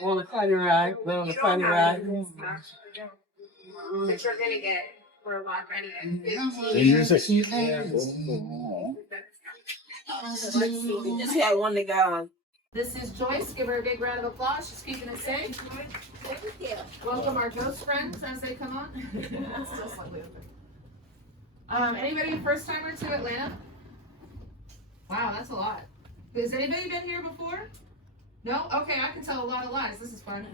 On the funny ride, on the funny ride. That you're gonna get for a lot ready. We just had one to go. This is Joyce. Give her a big round of applause. She's keeping it safe. Thank you. Welcome our ghost friends as they come on. That's just like anybody first timer to Atlanta? Wow, that's a lot. Has anybody been here before? No? Okay, I can tell a lot of lies. This is fun.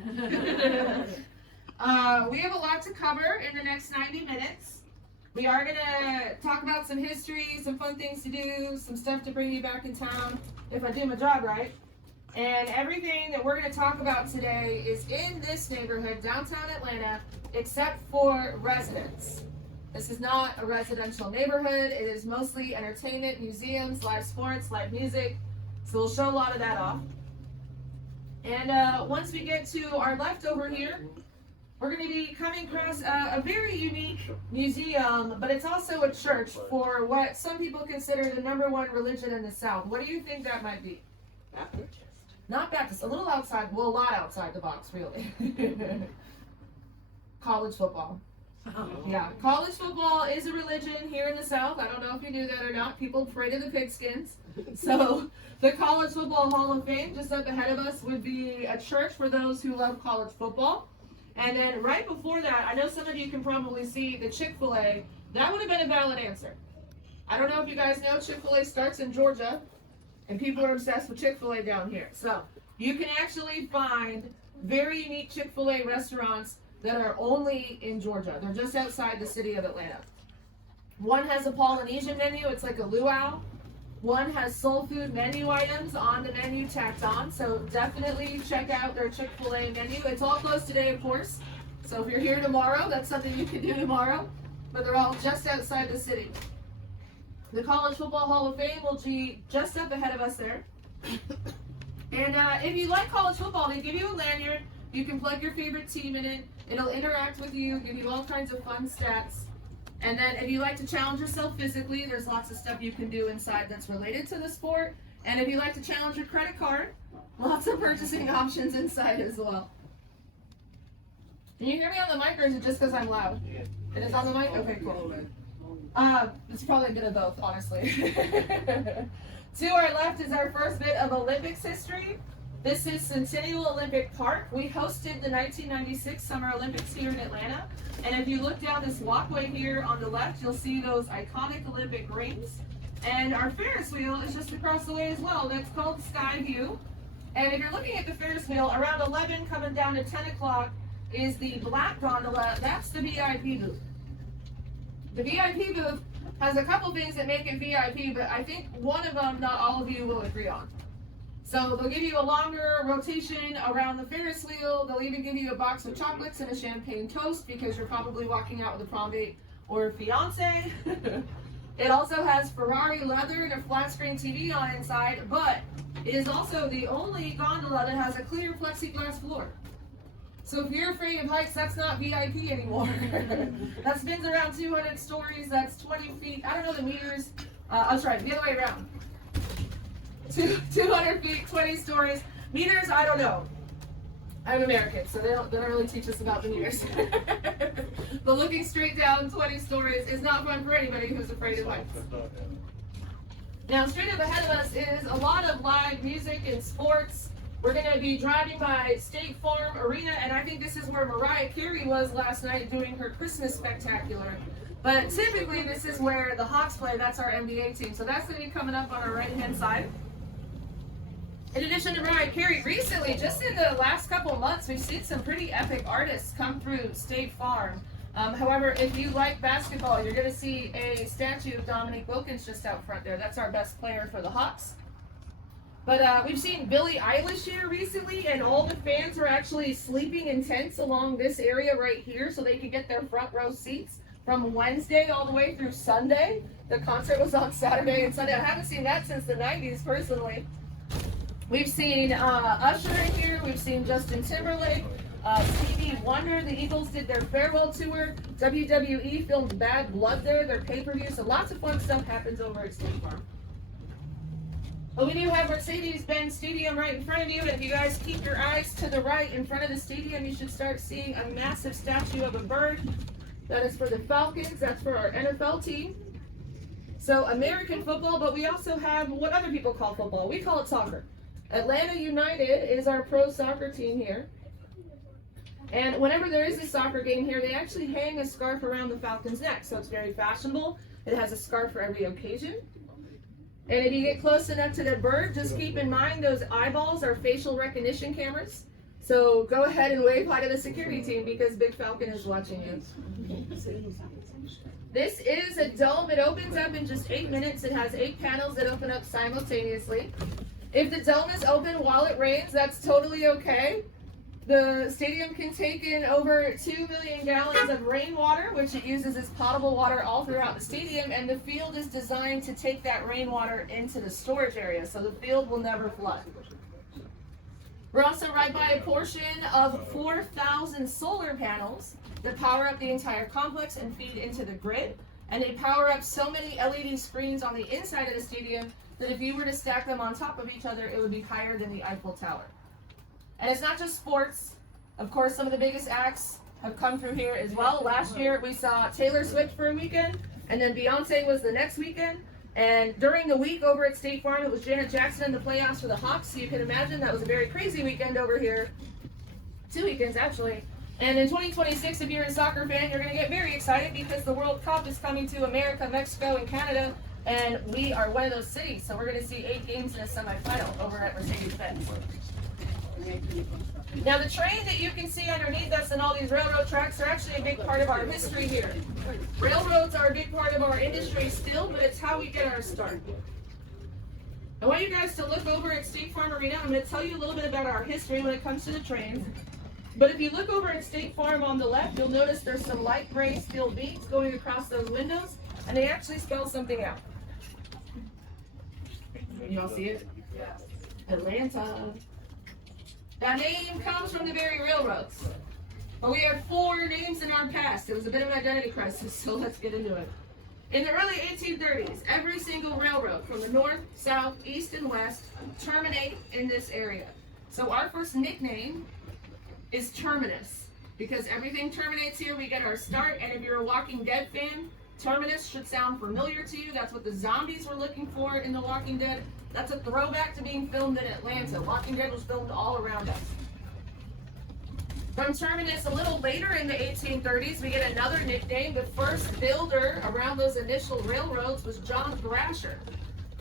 We have a lot to cover in the next 90 minutes. We are going to talk about some history, some fun things to do, some stuff to bring you back in town, if I do my job right. And everything that we're going to talk about today is in this neighborhood, downtown Atlanta, except for residents. This is not a residential neighborhood. It is mostly entertainment, museums, live sports, live music. So we'll show a lot of that off. And once we get to our left over here, we're going to be coming across a very unique museum, but it's also a church for what some people consider the #1 religion in the South. What do you think that might be? Baptist. Not Baptist, a little outside, well, a lot outside the box, really. College football. Oh. Yeah, college football is a religion here in the South. I don't know if you knew that or not. People afraid of the pigskins. So the College Football Hall of Fame, just up ahead of us, would be a church for those who love college football. And then right before that, I know some of you can probably see the Chick-fil-A. That would have been a valid answer. I don't know if you guys know, Chick-fil-A starts in Georgia, and people are obsessed with Chick-fil-A down here. So you can actually find very unique Chick-fil-A restaurants that are only in Georgia. They're just outside the city of Atlanta. One has a Polynesian menu. It's like a luau. One has soul food menu items on the menu tacked on. So definitely check out their Chick-fil-A menu. It's all closed today, of course. So if you're here tomorrow, that's something you can do tomorrow. But they're all just outside the city. The College Football Hall of Fame will be just up ahead of us there. And if you like college football, they give you a lanyard. You can plug your favorite team in it. It'll interact with you, give you all kinds of fun stats. And then if you like to challenge yourself physically, there's lots of stuff you can do inside that's related to the sport. And if you like to challenge your credit card, lots of purchasing options inside as well. Can you hear me on the mic, or is it just because I'm loud? It is on the mic? Okay, cool. It's probably a bit of both, honestly. To our left is our first bit of Olympics history. This is Centennial Olympic Park. We hosted the 1996 Summer Olympics here in Atlanta. And if you look down this walkway here on the left, you'll see those iconic Olympic rings. And our Ferris wheel is just across the way as well. That's called Skyview. And if you're looking at the Ferris wheel, around 11 coming down to 10 o'clock is the black gondola. That's the VIP booth. The VIP booth has a couple things that make it VIP, but I think one of them not all of you will agree on. So they'll give you a longer rotation around the Ferris wheel. They'll even give you a box of chocolates and a champagne toast because you're probably walking out with a prom date or a fiance. It also has Ferrari leather and a flat screen TV on inside, but it is also the only gondola that has a clear plexiglass floor. So if you're afraid of heights, that's not VIP anymore. That spins around 200 stories. That's 20 feet. I don't know the meters. I'm sorry, the other way around. 200 feet, 20 stories. Meters, I don't know. I'm American, so they don't really teach us about the meters. But looking straight down 20 stories is not fun for anybody who's afraid of heights. Now, straight up ahead of us is a lot of live music and sports. We're going to be driving by State Farm Arena, and I think this is where Mariah Carey was last night doing her Christmas spectacular. But typically, this is where the Hawks play. That's our NBA team. So that's going to be coming up on our right-hand side. In addition to Mariah Carey, recently, just in the last couple of months, we've seen some pretty epic artists come through State Farm. However, if you like basketball, you're going to see a statue of Dominique Wilkins just out front there. That's our best player for the Hawks. But we've seen Billie Eilish here recently, and all the fans are actually sleeping in tents along this area right here so they could get their front row seats from Wednesday all the way through Sunday. The concert was on Saturday and Sunday. I haven't seen that since the 90s personally. We've seen Usher in here. We've seen Justin Timberlake, Stevie Wonder. The Eagles did their farewell tour. WWE filmed Bad Blood there, their pay-per-view. So lots of fun stuff happens over at State Farm. But we do have Mercedes-Benz Stadium right in front of you. And if you guys keep your eyes to the right in front of the stadium, you should start seeing a massive statue of a bird. That is for the Falcons. That's for our NFL team. So American football, but we also have what other people call football. We call it soccer. Atlanta United is our pro soccer team here. And whenever there is a soccer game here, they actually hang a scarf around the Falcons' neck. So it's very fashionable. It has a scarf for every occasion. And if you get close enough to the bird, just keep in mind those eyeballs are facial recognition cameras. So go ahead and wave hi to the security team because Big Falcon is watching you. This is a dome. It opens up in just 8 minutes. It has 8 panels that open up simultaneously. If the dome is open while it rains, that's totally okay. The stadium can take in over 2 million gallons of rainwater, which it uses as potable water all throughout the stadium, and the field is designed to take that rainwater into the storage area, so the field will never flood. We're also right by a portion of 4,000 solar panels that power up the entire complex and feed into the grid, and they power up so many LED screens on the inside of the stadium that if you were to stack them on top of each other, it would be higher than the Eiffel Tower. And it's not just sports. Of course, some of the biggest acts have come through here as well. Last year, we saw Taylor Swift for a weekend, and then Beyonce was the next weekend. And during the week over at State Farm, it was Janet Jackson in the playoffs for the Hawks. So you can imagine that was a very crazy weekend over here. 2 weekends, actually. And in 2026, if you're a soccer fan, you're going to get very excited because the World Cup is coming to America, Mexico, and Canada. And we are one of those cities. So we're going to see 8 games in a semifinal over at Mercedes-Benz. Now the train that you can see underneath us and all these railroad tracks are actually a big part of our history here. Railroads are a big part of our industry still, but it's how we get our start. I want you guys to look over at State Farm Arena. I'm going to tell you a little bit about our history when it comes to the trains. But if you look over at State Farm on the left, you'll notice there's some light gray steel beams going across those windows, and they actually spell something out. You all see it? Atlanta. That name comes from the very railroads. But we have 4 names in our past. It was a bit of an identity crisis, so let's get into it. In the early 1830s, every single railroad from the north, south, east, and west terminate in this area. So our first nickname is Terminus. Because everything terminates here, we get our start. And if you're a Walking Dead fan, Terminus should sound familiar to you. That's what the zombies were looking for in The Walking Dead. That's a throwback to being filmed in Atlanta. Walking Dead was filmed all around us. From Terminus, a little later in the 1830s, we get another nickname. The first builder around those initial railroads was John Thrasher.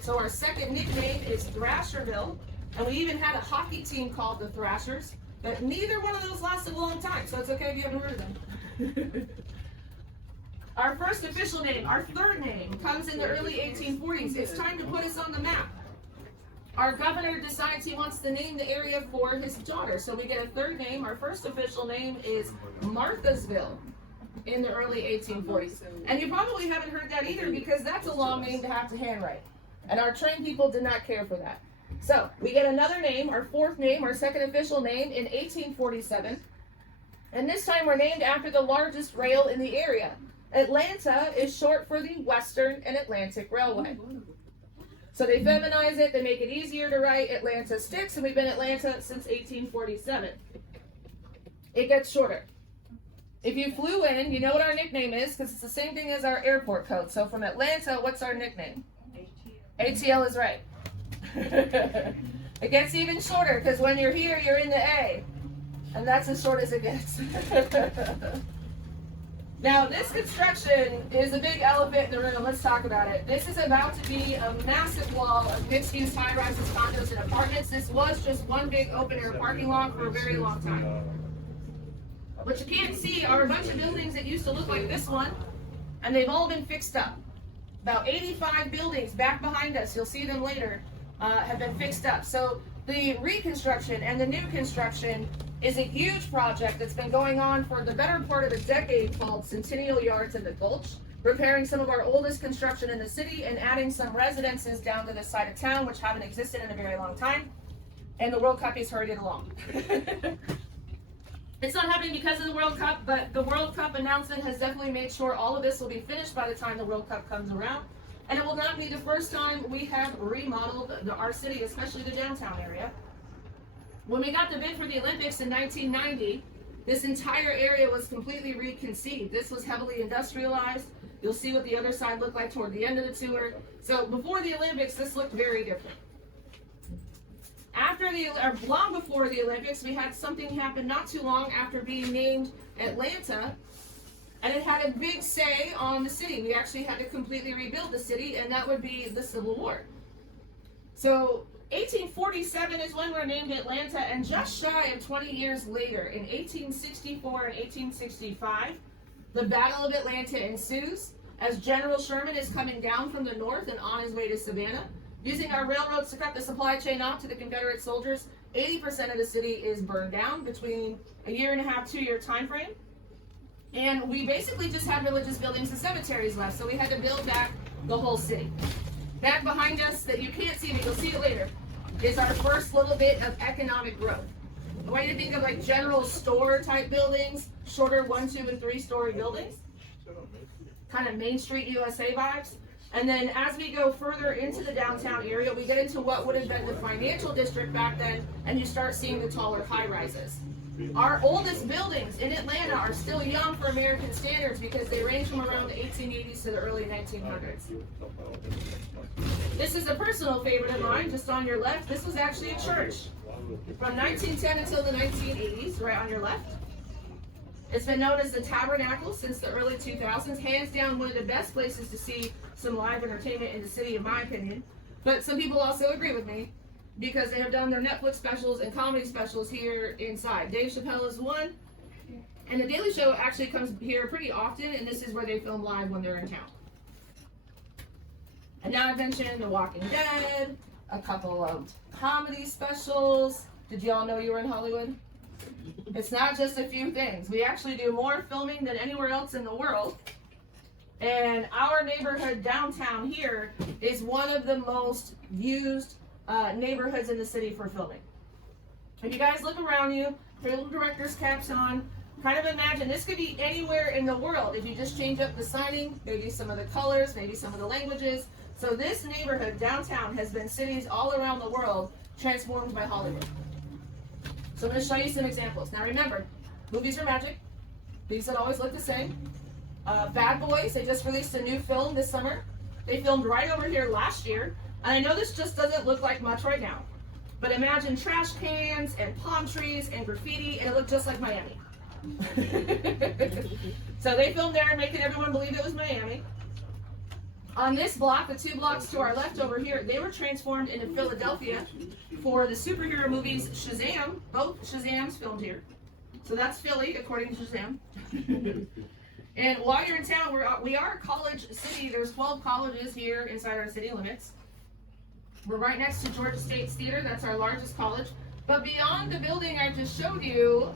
So our second nickname is Thrasherville. And we even had a hockey team called the Thrashers. But neither one of those lasted a long time, so it's okay if you haven't heard of them. Our first official name, our third name, comes in the early 1840s. It's time to put us on the map. Our governor decides he wants to name the area for his daughter. So we get a third name. Our first official name is Marthasville in the early 1840s. And you probably haven't heard that either because that's a long name to have to handwrite. And our trained people did not care for that. So we get another name, our fourth name, our second official name in 1847. And this time we're named after the largest rail in the area. Atlanta is short for the Western and Atlantic Railway. So they feminize it, they make it easier to write. Atlanta sticks, and we've been Atlanta since 1847. It gets shorter. If you flew in, you know what our nickname is, because it's the same thing as our airport code. So from Atlanta, what's our nickname? ATL is right. It gets even shorter, because when you're here, you're in the A. And that's as short as it gets. Now, this construction is a big elephant in the room. Let's talk about it. This is about to be a massive wall of mixed-use high-rises, condos, and apartments. This was just one big open-air parking lot for a very long time. What you can't see are a bunch of buildings that used to look like this one, and they've all been fixed up. About 85 buildings back behind us. You'll see them later. have been fixed up. So the reconstruction and the new construction is a huge project that's been going on for the better part of a decade, called Centennial Yards in the Gulch, repairing some of our oldest construction in the city and adding some residences down to the side of town, which haven't existed in a very long time. And the World Cup has hurried it along. It's not happening because of the World Cup, but the World Cup announcement has definitely made sure all of this will be finished by the time the World Cup comes around. And it will not be the first time we have remodeled our city, especially the downtown area. When we got the bid for the Olympics in 1990, this entire area was completely reconceived. This was heavily industrialized. You'll see what the other side looked like toward the end of the tour. So before the Olympics, this looked very different. Long before the Olympics, we had something happen not too long after being named Atlanta, and it had a big say on the city. We actually had to completely rebuild the city, and that would be the Civil War. So 1847 is when we're named Atlanta, and just shy of 20 years later, in 1864 and 1865, the Battle of Atlanta ensues as General Sherman is coming down from the north and on his way to Savannah. Using our railroads to cut the supply chain off to the Confederate soldiers, 80% of the city is burned down between a 1.5 to 2 year time frame. And we basically just had religious buildings and cemeteries left, so we had to build back the whole city. Back behind us, that you can't see, but you'll see it later, is our first little bit of economic growth. I want you to think of like general store type buildings, shorter 1, 2, and 3 story buildings, kind of Main Street USA vibes. And then as we go further into the downtown area, we get into what would have been the financial district back then, and you start seeing the taller high rises. Our oldest buildings in Atlanta are still young for American standards because they range from around the 1880s to the early 1900s. This is a personal favorite of mine, just on your left. This was actually a church from 1910 until the 1980s, right on your left. It's been known as the Tabernacle since the early 2000s. Hands down, one of the best places to see some live entertainment in the city, in my opinion. But some people also agree with me because they have done their Netflix specials and comedy specials here inside. Dave Chappelle is one, and The Daily Show actually comes here pretty often, and this is where they film live when they're in town. And now I've mentioned The Walking Dead, a couple of comedy specials. Did you all know you were in Hollywood? It's not just a few things. We actually do more filming than anywhere else in the world. And our neighborhood downtown here is one of the most used neighborhoods in the city for filming. If you guys look around you, film director's caps on, kind of imagine this could be anywhere in the world. If you just change up the signing, maybe some of the colors, maybe some of the languages. So this neighborhood downtown has been cities all around the world transformed by Hollywood. So I'm going to show you some examples. Now remember, movies are magic. These that always look the same. Bad Boys, they just released a new film this summer. They filmed right over here last year. And I know this just doesn't look like much right now. But imagine trash cans and palm trees and graffiti, and it looked just like Miami. So they filmed there, making everyone believe it was Miami. On this block, the 2 blocks to our left over here, they were transformed into Philadelphia for the superhero movies Shazam. Both Shazams filmed here. So that's Philly, according to Shazam. And while you're in town, we are a college city. There's 12 colleges here inside our city limits. We're right next to Georgia State's Theater. That's our largest college. But beyond the building I just showed you,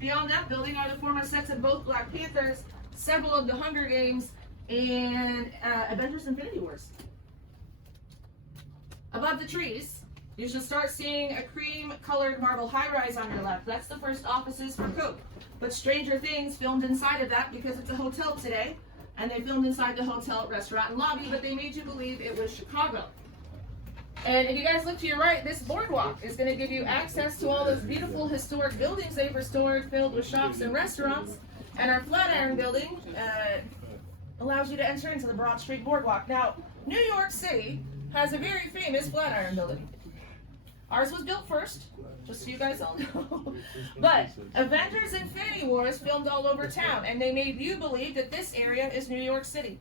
beyond that building are the former sets of both Black Panthers, several of the Hunger Games, and Avengers Infinity Wars. Above the trees, you should start seeing a cream-colored marble high-rise on your left. That's the first offices for Coke. But Stranger Things filmed inside of that because it's a hotel today, and they filmed inside the hotel, restaurant, and lobby, but they made you believe it was Chicago. And if you guys look to your right, this boardwalk is going to give you access to all those beautiful historic buildings they've restored, filled with shops and restaurants. And our Flatiron building allows you to enter into the Broad Street Boardwalk. Now, New York City has a very famous Flatiron building. Ours was built first, just so you guys all know. But Avengers Infinity Wars filmed all over town, and they made you believe that this area is New York City.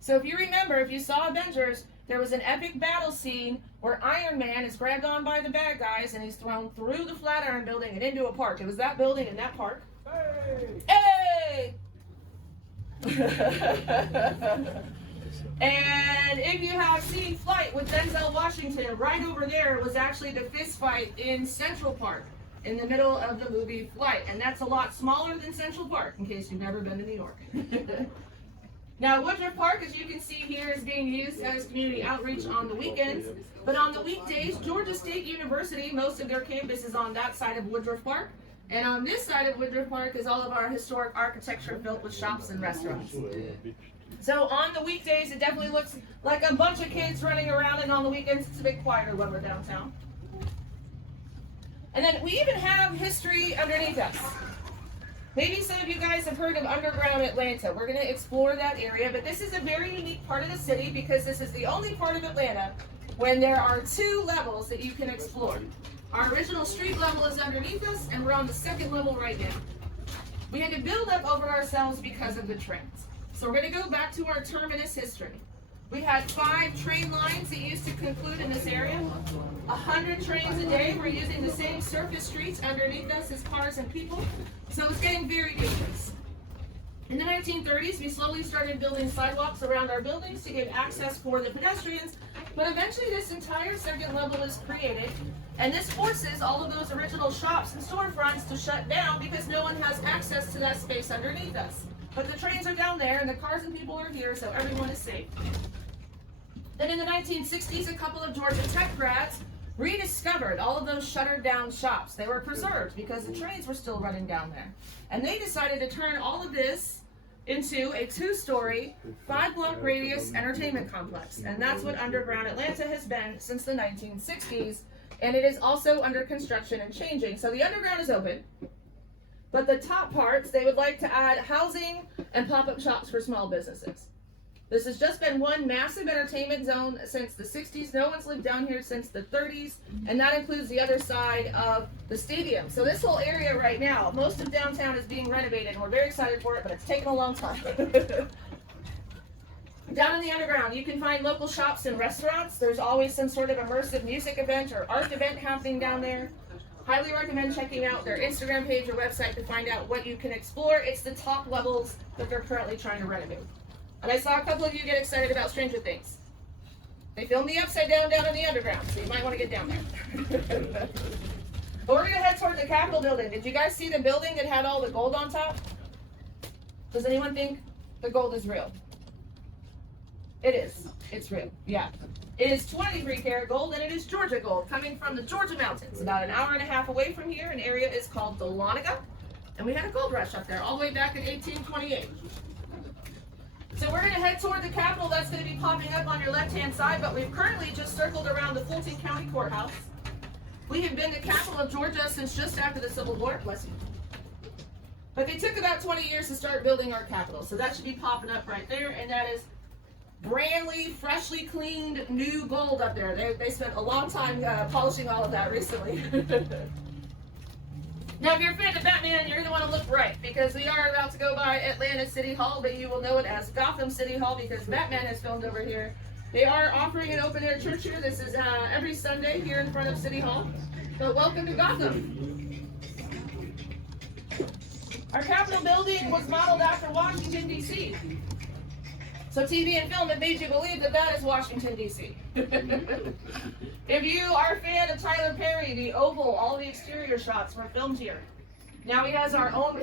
So if you remember, if you saw Avengers, there was an epic battle scene where Iron Man is grabbed on by the bad guys, and he's thrown through the Flatiron building and into a park. It was that building and that park. Hey! Hey! And if you have seen Flight with Denzel Washington, right over there was actually the fist fight in Central Park, in the middle of the movie Flight. And that's a lot smaller than Central Park, in case you've never been to New York. Now, Woodruff Park, as you can see here, is being used as community outreach on the weekends. But on the weekdays, Georgia State University, most of their campus is on that side of Woodruff Park. And on this side of Woodruff Park is all of our historic architecture built with shops and restaurants. So on the weekdays, it definitely looks like a bunch of kids running around, and on the weekends, it's a bit quieter when we're downtown. And then we even have history underneath us. Maybe some of you guys have heard of underground Atlanta. We're going to explore that area, but this is a very unique part of the city because this is the only part of Atlanta when there are two levels that you can explore. Our original street level is underneath us, and we're on the second level right now. We had to build up over ourselves because of the trains. So we're going to go back to our terminus history. We had 5 train lines that used to conclude in this area. 100 trains a day. We're using the same surface streets underneath us as cars and people. So it's getting very dangerous. In the 1930s, we slowly started building sidewalks around our buildings to give access for the pedestrians. But eventually this entire second level is created. And this forces all of those original shops and storefronts to shut down because no one has access to that space underneath us. But the trains are down there and the cars and people are here, so everyone is safe. Then in the 1960s, a couple of Georgia Tech grads rediscovered all of those shuttered down shops. They were preserved because the trains were still running down there. And they decided to turn all of this into a 2-story, 5-block radius entertainment complex. And that's what underground Atlanta has been since the 1960s. And it is also under construction and changing. So the underground is open. But the top parts, they would like to add housing and pop-up shops for small businesses. This has just been one massive entertainment zone since the 60s. No one's lived down here since the 30s, and that includes the other side of the stadium. So this whole area right now, most of downtown is being renovated, and we're very excited for it, but it's taken a long time. Down in the underground, you can find local shops and restaurants. There's always some sort of immersive music event or art event happening down there. Highly recommend checking out their Instagram page or website to find out what you can explore. It's the top levels that they're currently trying to renovate. And I saw a couple of you get excited about Stranger Things. They filmed the Upside Down down in the underground, so you might want to get down there. But we're going to head toward the Capitol building. Did you guys see the building that had all the gold on top? Does anyone think the gold is real? It is. It's real. Yeah. It is 23 karat gold, and it is Georgia gold, coming from the Georgia mountains, about an hour and a half away from here. An area is called Dahlonega, and we had a gold rush up there all the way back in 1828. So we're going to head toward the Capitol. That's going to be popping up on your left-hand side, but we've currently just circled around the Fulton County Courthouse. We have been the capital of Georgia since just after the Civil War. Bless you. But they took about 20 years to start building our Capitol, so that should be popping up right there, and that is brandly, freshly cleaned, new gold up there. They spent a long time polishing all of that recently. Now, if you're a fan of Batman, you're going to want to look right, because we are about to go by Atlanta City Hall, but you will know it as Gotham City Hall because Batman is filmed over here. They are offering an open-air church here. This is every Sunday here in front of City Hall. So welcome to Gotham. Our Capitol building was modeled after Washington, D.C. So TV and film have made you believe that that is Washington, D.C. If you are a fan of Tyler Perry, the Oval, all the exterior shots were filmed here. Now he has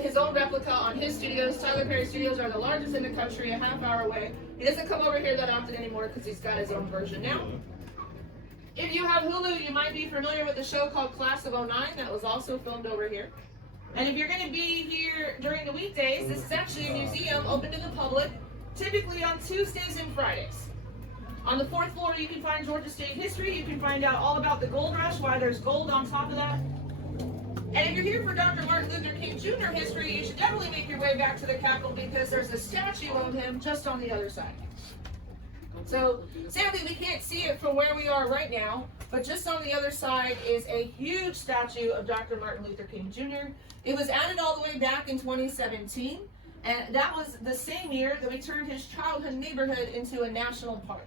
his own replica on his studios. Tyler Perry Studios are the largest in the country, a half hour away. He doesn't come over here that often anymore because he's got his own version now. If you have Hulu, you might be familiar with a show called Class of '09 that was also filmed over here. And if you're going to be here during the weekdays, this is actually a museum open to the public, typically on Tuesdays and Fridays. On the 4th floor, you can find Georgia State history. You can find out all about the gold rush, why there's gold on top of that. And if you're here for Dr. Martin Luther King Jr. history, you should definitely make your way back to the Capitol because there's a statue of him just on the other side. So sadly, we can't see it from where we are right now, but just on the other side is a huge statue of Dr. Martin Luther King Jr. It was added all the way back in 2017. And that was the same year that we turned his childhood neighborhood into a national park.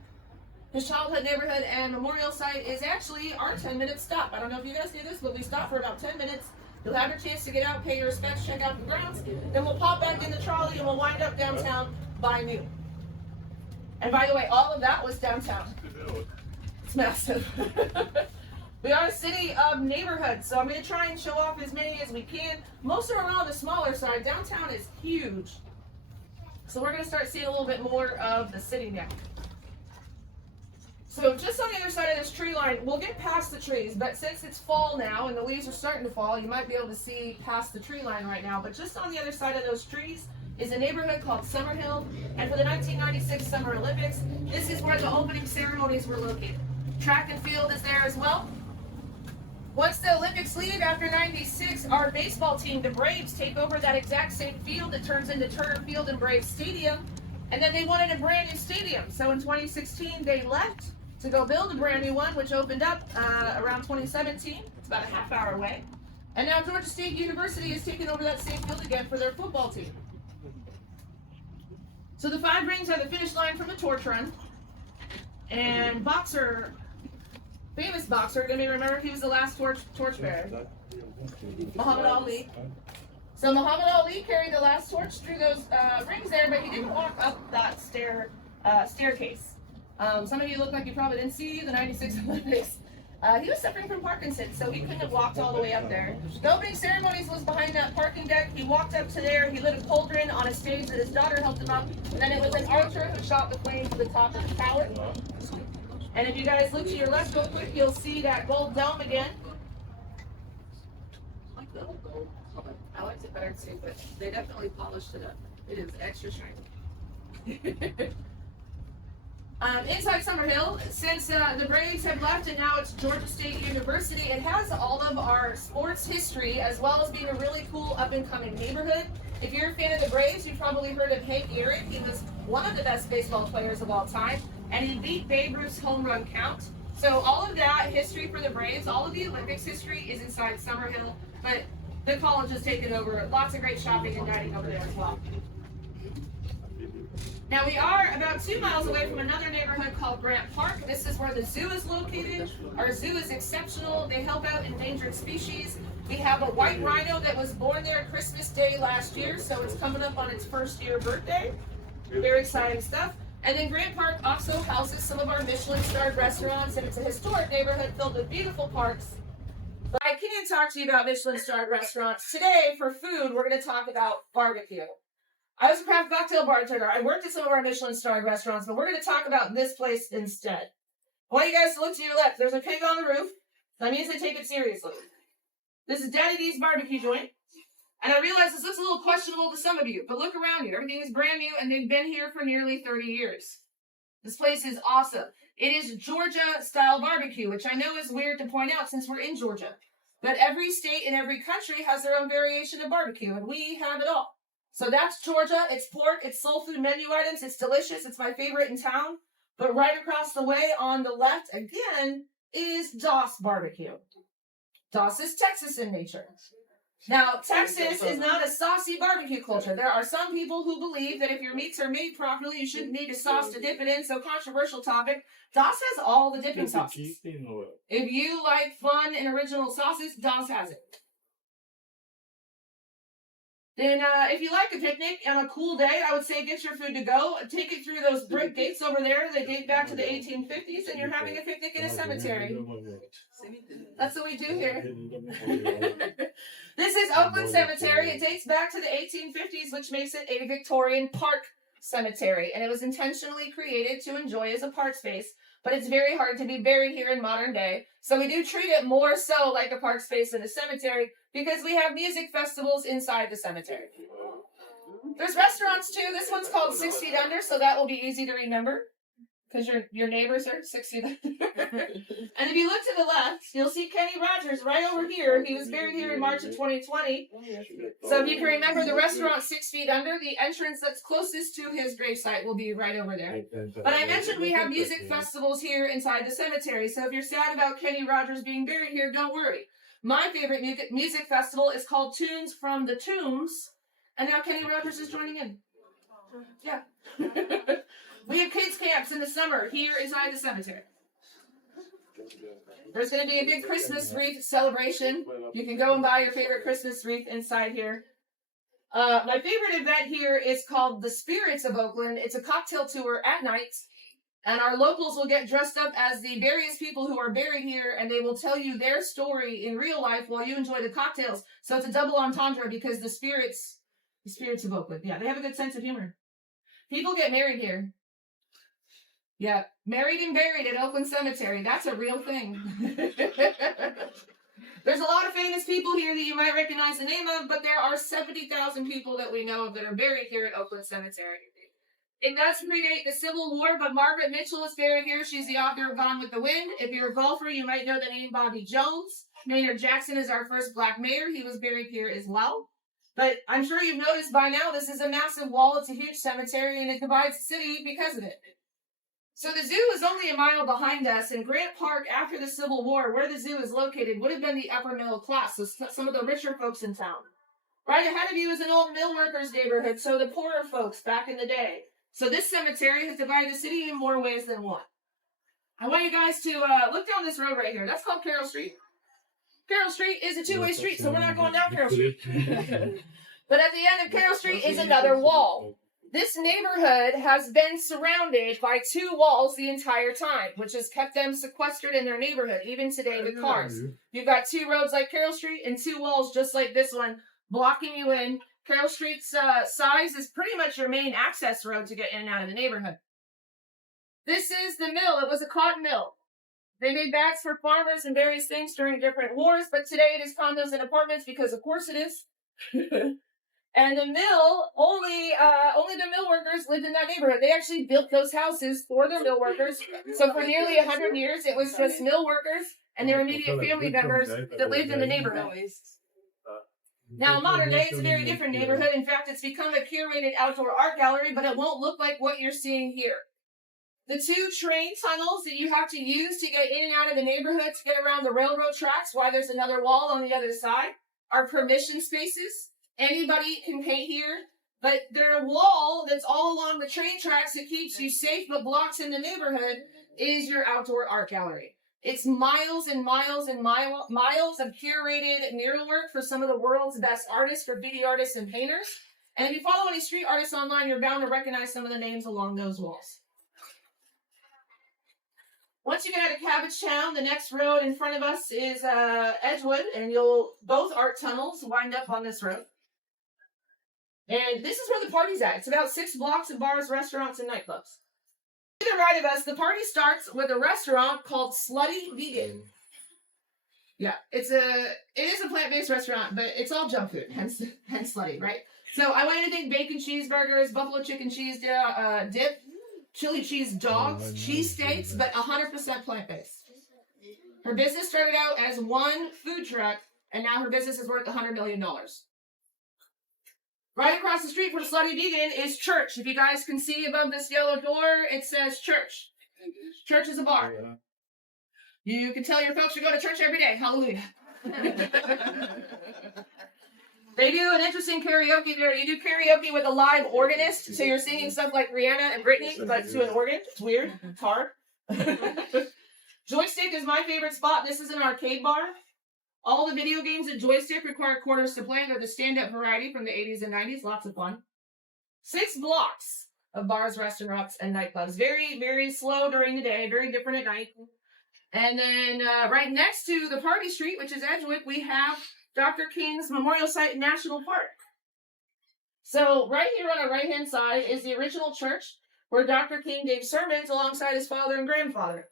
His childhood neighborhood and memorial site is actually our 10-minute stop. I don't know if you guys knew this, but we stop for about 10 minutes. You'll have your chance to get out, pay your respects, check out the grounds. Then we'll pop back in the trolley and we'll wind up downtown by noon. And by the way, all of that was downtown. It's massive. We are a city of neighborhoods, so I'm going to try and show off as many as we can. Most are around the smaller side. Downtown is huge. So we're going to start seeing a little bit more of the city now. So just on the other side of this tree line, we'll get past the trees, but since it's fall now and the leaves are starting to fall, you might be able to see past the tree line right now. But just on the other side of those trees is a neighborhood called Summerhill. And for the 1996 Summer Olympics, this is where the opening ceremonies were located. Track and field is there as well. Once the Olympics leave after 96, our baseball team, the Braves, take over that exact same field. It turns into Turner Field and Braves Stadium. And then they wanted a brand new stadium. So in 2016, they left to go build a brand new one, which opened up around 2017. It's about a half hour away. And now Georgia State University is taking over that same field again for their football team. So the 5 rings are the finish line from the torch run. And famous boxer, gonna be remembered, he was the last torchbearer. Muhammad Ali. So Muhammad Ali carried the last torch through those rings there, but he didn't walk up that staircase. Some of you look like you probably didn't see the 96 Olympics. He was suffering from Parkinson's, so he couldn't have walked all the way up there. The opening ceremonies was behind that parking deck. He walked up to there. He lit a cauldron on a stage that his daughter helped him up. And then it was an archer who shot the flame to the top of the tower. And if you guys look to your left real quick, you'll see that gold dome again. I liked it better too, but they definitely polished it up. It is extra shiny. Inside Summerhill, since the Braves have left and now it's Georgia State University, it has all of our sports history as well as being a really cool up-and-coming neighborhood. If you're a fan of the Braves, you've probably heard of Hank Aaron. He was one of the best baseball players of all time, and he beat Babe Ruth's home run count. So all of that history for the Braves, all of the Olympics history is inside Summerhill, but the college has taken over. Lots of great shopping and dining over there as well. Now we are about 2 miles away from another neighborhood called Grant Park. This is where the zoo is located. Our zoo is exceptional. They help out endangered species. We have a white rhino that was born there Christmas Day last year, so it's coming up on its first year birthday. Very exciting stuff. And then Grant Park also houses some of our Michelin-starred restaurants, and it's a historic neighborhood filled with beautiful parks. But I can't talk to you about Michelin-starred restaurants. Today, for food, we're going to talk about barbecue. I was a craft cocktail bartender. I worked at some of our Michelin-starred restaurants, but we're going to talk about this place instead. I want you guys to look to your left. There's a pig on the roof. That means they take it seriously. This is Daddy D's barbecue joint. And I realize this looks a little questionable to some of you, but look around here. Everything is brand new, and they've been here for nearly 30 years. This place is awesome. It is Georgia-style barbecue, which I know is weird to point out since we're in Georgia. But every state and every country has their own variation of barbecue, and we have it all. So that's Georgia. It's pork. It's soul food menu items. It's delicious. It's my favorite in town. But right across the way on the left, again, is Doss barbecue. Doss is Texas in nature. Now, Texas is not a saucy barbecue culture. There are some people who believe that if your meats are made properly, you shouldn't need a sauce to dip it in. So controversial topic. Doss has all the dipping sauces. If you like fun and original sauces, Doss has it. Then if you like a picnic on a cool day, I would say get your food to go. Take it through those brick gates over there. They date back to the 1850s, and you're having a picnic in a cemetery. That's what we do here. This is Oakland Cemetery. It dates back to the 1850s, which makes it a Victorian park cemetery. And it was intentionally created to enjoy as a park space. But it's very hard to be buried here in modern day. So we do treat it more so like a park space than a cemetery because we have music festivals inside the cemetery. There's restaurants too. This one's called 6 Feet Under, so that will be easy to remember because your neighbors are 6 feet under. And if you look to the left, you'll see Kenny Rogers right over here. He was buried here in March of 2020. So if you can remember the restaurant 6 Feet Under, the entrance that's closest to his gravesite will be right over there. But I mentioned we have music festivals here inside the cemetery. So if you're sad about Kenny Rogers being buried here, don't worry. My favorite music festival is called Tunes from the Tombs. And now Kenny Rogers is joining in. Yeah. We have kids camps in the summer here inside the cemetery. There's going to be a big Christmas wreath celebration. You can go and buy your favorite Christmas wreath inside here. My favorite event here is called The Spirits of Oakland. It's a cocktail tour at night, and our locals will get dressed up as the various people who are buried here, and they will tell you their story in real life while you enjoy the cocktails. So it's a double entendre because the spirits of Oakland, yeah, they have a good sense of humor. People get married here. Yeah, married and buried at Oakland Cemetery. That's a real thing. There's a lot of famous people here that you might recognize the name of, but there are 70,000 people that we know of that are buried here at Oakland Cemetery. It does predate the Civil War, but Margaret Mitchell is buried here. She's the author of Gone with the Wind. If you're a golfer, you might know the name Bobby Jones. Maynard Jackson is our first black mayor. He was buried here as well. But I'm sure you've noticed by now, this is a massive wall. It's a huge cemetery, and it divides the city because of it. So the zoo is only a mile behind us, and Grant Park, after the Civil War, where the zoo is located, would have been the upper middle class, so some of the richer folks in town. Right ahead of you is an old mill workers neighborhood, so the poorer folks back in the day. So this cemetery has divided the city in more ways than one. I want you guys to look down this road right here. That's called Carroll Street. Carroll Street is a two-way street, so we're not going down Carroll Street. But at the end of Carroll Street is another wall. This neighborhood has been surrounded by two walls the entire time, which has kept them sequestered in their neighborhood, even today with cars. You've got two roads like Carroll Street and two walls just like this one, blocking you in. Carroll Street's size is pretty much your main access road to get in and out of the neighborhood. This is the mill. It was a cotton mill. They made bags for farmers and various things during different wars, but today it is condos and apartments because, of course, it is. And the mill, only the mill workers lived in that neighborhood. They actually built those houses for the mill workers. So for nearly 100 years, it was just mill workers and their immediate family members that lived in the neighborhood. Now, in modern day, it's a very different neighborhood. In fact, it's become a curated outdoor art gallery, but it won't look like what you're seeing here. The two train tunnels that you have to use to get in and out of the neighborhood to get around the railroad tracks, why there's another wall on the other side, are permission spaces. Anybody can paint here, but they're a wall that's all along the train tracks that keeps you safe but blocks in the neighborhood is your outdoor art gallery. It's miles and miles and miles of curated mural work for some of the world's best artists, graffiti artists, and painters. And if you follow any street artists online, you're bound to recognize some of the names along those walls. Once you get out of Cabbagetown, the next road in front of us is Edgewood, and both art tunnels wind up on this road. And this is where the party's at. It's about 6 blocks of bars, restaurants, and nightclubs. To the right of us, the party starts with a restaurant called Slutty Vegan. Yeah, it is a plant-based restaurant, but it's all junk food, hence slutty, right? So I want you to think bacon cheeseburgers, buffalo chicken cheese dip, chili cheese dogs, cheesesteaks, but 100% plant-based. Her business started out as one food truck, and now her business is worth $100 million. Right across the street from Slutty Vegan is church. If you guys can see above this yellow door, it says church. Church is a bar. You can tell your folks you go to church every day. Hallelujah. They do an interesting karaoke there. You do karaoke with a live organist, so you're singing stuff like Rihanna and Britney, but to an organ. It's weird. It's hard. Joystick is my favorite spot. This is an arcade bar. All the video games at Joystick require quarters to play. They're the stand-up variety from the 80s and 90s. Lots of fun. 6 blocks of bars, restaurants, and nightclubs. Very, very slow during the day. Very different at night. And then right next to the party street, which is Edgewood, we have Dr. King's Memorial Site National Park. So right here on our right-hand side is the original church where Dr. King gave sermons alongside his father and grandfather.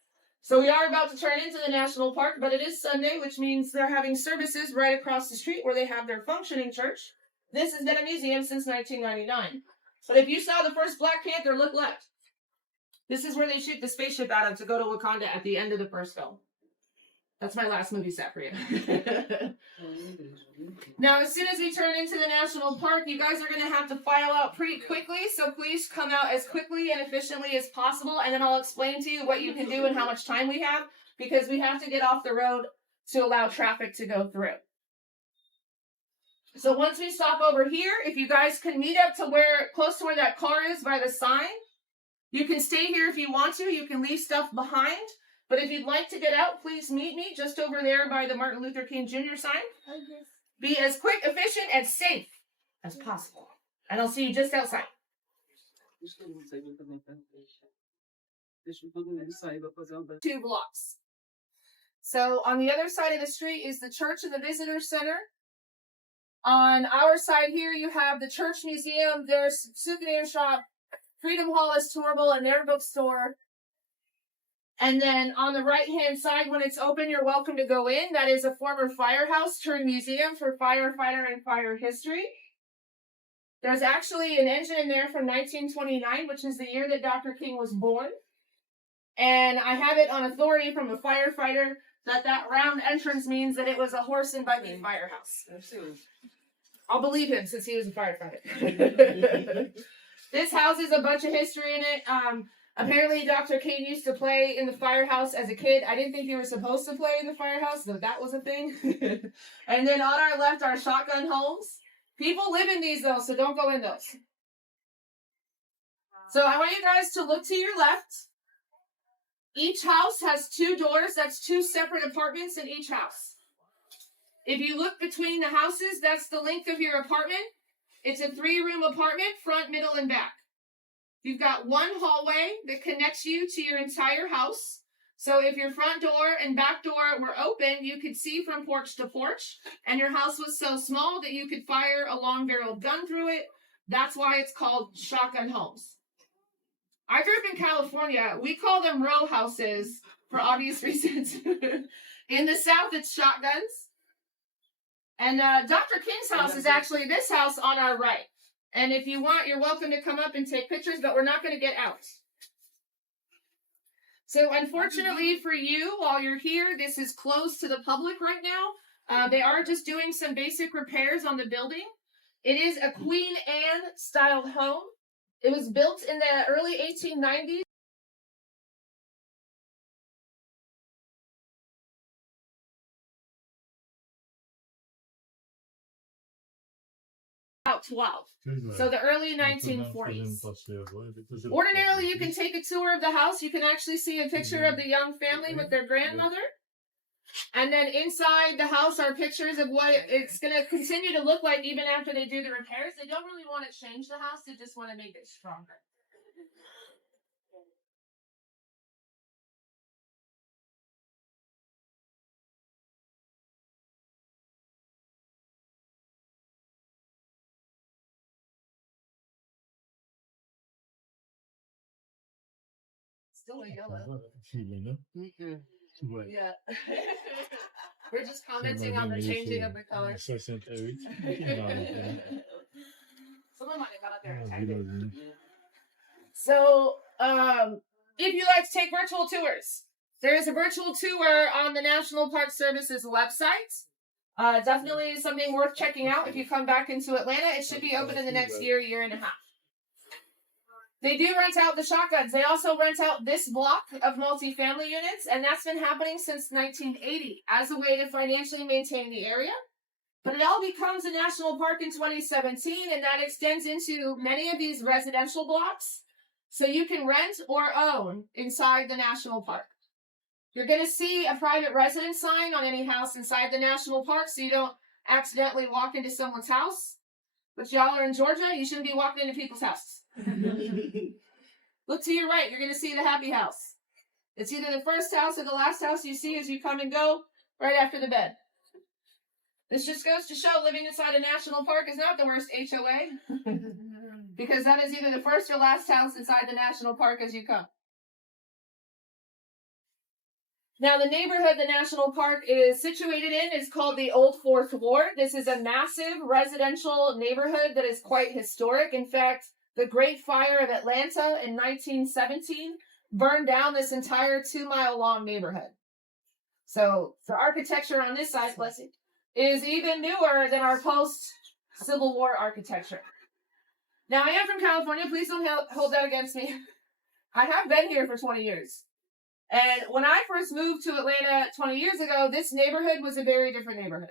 So we are about to turn into the national park, but it is Sunday, which means they're having services right across the street where they have their functioning church. This has been a museum since 1999. But if you saw the first Black Panther, look left. This is where they shoot the spaceship out of to go to Wakanda at the end of the first film. That's my last movie set for you. Now, as soon as we turn into the national park, you guys are going to have to file out pretty quickly, so please come out as quickly and efficiently as possible, and then I'll explain to you what you can do and how much time we have, because we have to get off the road to allow traffic to go through. So once we stop over here, if you guys can meet up to close to where that car is by the sign, you can stay here if you want to. You can leave stuff behind. But if you'd like to get out, please meet me just over there by the Martin Luther King Jr. sign. Be as quick, efficient, and safe as possible. And I'll see you just outside. 2 blocks. So on the other side of the street is the church and the visitor center. On our side here, you have the church museum, there's souvenir shop, Freedom Hall is tourable, and their bookstore. And then on the right-hand side, when it's open, you're welcome to go in. That is a former firehouse turned museum for firefighter and fire history. There's actually an engine in there from 1929, which is the year that Dr. King was born. And I have it on authority from a firefighter that round entrance means that it was a horse and buggy firehouse. I'll believe him since he was a firefighter. This house has a bunch of history in it. Apparently, Dr. King used to play in the firehouse as a kid. I didn't think you were supposed to play in the firehouse, though that was a thing. And then on our left are shotgun homes. People live in these, though, so don't go in those. So I want you guys to look to your left. Each house has 2 doors. That's 2 separate apartments in each house. If you look between the houses, that's the length of your apartment. It's a 3-room apartment, front, middle, and back. You've got 1 hallway that connects you to your entire house. So if your front door and back door were open, you could see from porch to porch. And your house was so small that you could fire a long-barreled gun through it. That's why it's called shotgun homes. I grew up in California. We call them row houses for obvious reasons. In the South, it's shotguns. And Dr. King's house is actually this house on our right. And if you want, you're welcome to come up and take pictures, but we're not going to get out. So unfortunately for you, while you're here, this is closed to the public right now. They are just doing some basic repairs on the building. It is a Queen Anne styled home. It was built in the early 1890s. About 12. So the early 1940s. Ordinarily, you can take a tour of the house. You can actually see a picture of the young family with their grandmother. And then inside the house are pictures of what it's going to continue to look like even after they do the repairs. They don't really want to change the house. They just want to make it stronger. Still a yellow. Yeah. We're just commenting on the changing of the color. Someone might have got up there and attacked it. So, if you like to take virtual tours, there is a virtual tour on the National Park Service's website. Definitely something worth checking out if you come back into Atlanta. It should be open in the next year and a half. They do rent out the shotguns. They also rent out this block of multifamily units, and that's been happening since 1980 as a way to financially maintain the area. But it all becomes a national park in 2017, and that extends into many of these residential blocks. So you can rent or own inside the national park. You're going to see a private residence sign on any house inside the national park so you don't accidentally walk into someone's house. But y'all are in Georgia, you shouldn't be walking into people's houses. Look to your right, you're going to see the happy house. It's either the first house or the last house you see as you come and go right after the bed. This just goes to show living inside a national park is not the worst HOA. Because that is either the first or last house inside the national park as you come. Now, the neighborhood the national park is situated in is called the Old Fourth Ward. This is a massive residential neighborhood that is quite historic. In fact, the Great Fire of Atlanta in 1917 burned down this entire 2-mile-long neighborhood. So the architecture on this side, bless you, is even newer than our post-Civil War architecture. Now, I am from California. Please don't hold that against me. I have been here for 20 years. And when I first moved to Atlanta 20 years ago, this neighborhood was a very different neighborhood.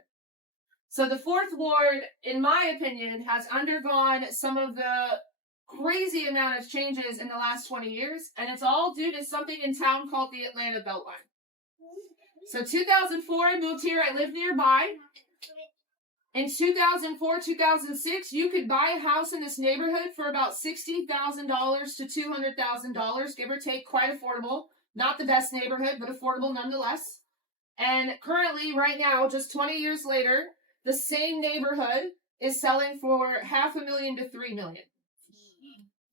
So the Fourth Ward, in my opinion, has undergone some of the crazy amount of changes in the last 20 years, and it's all due to something in town called the Atlanta Beltline. So 2004, I moved here. I live nearby. In 2004, 2006, you could buy a house in this neighborhood for about $60,000 to $200,000, give or take, quite affordable. Not the best neighborhood, but affordable nonetheless. And currently, right now, just 20 years later, the same neighborhood is selling for $500,000 to $3 million.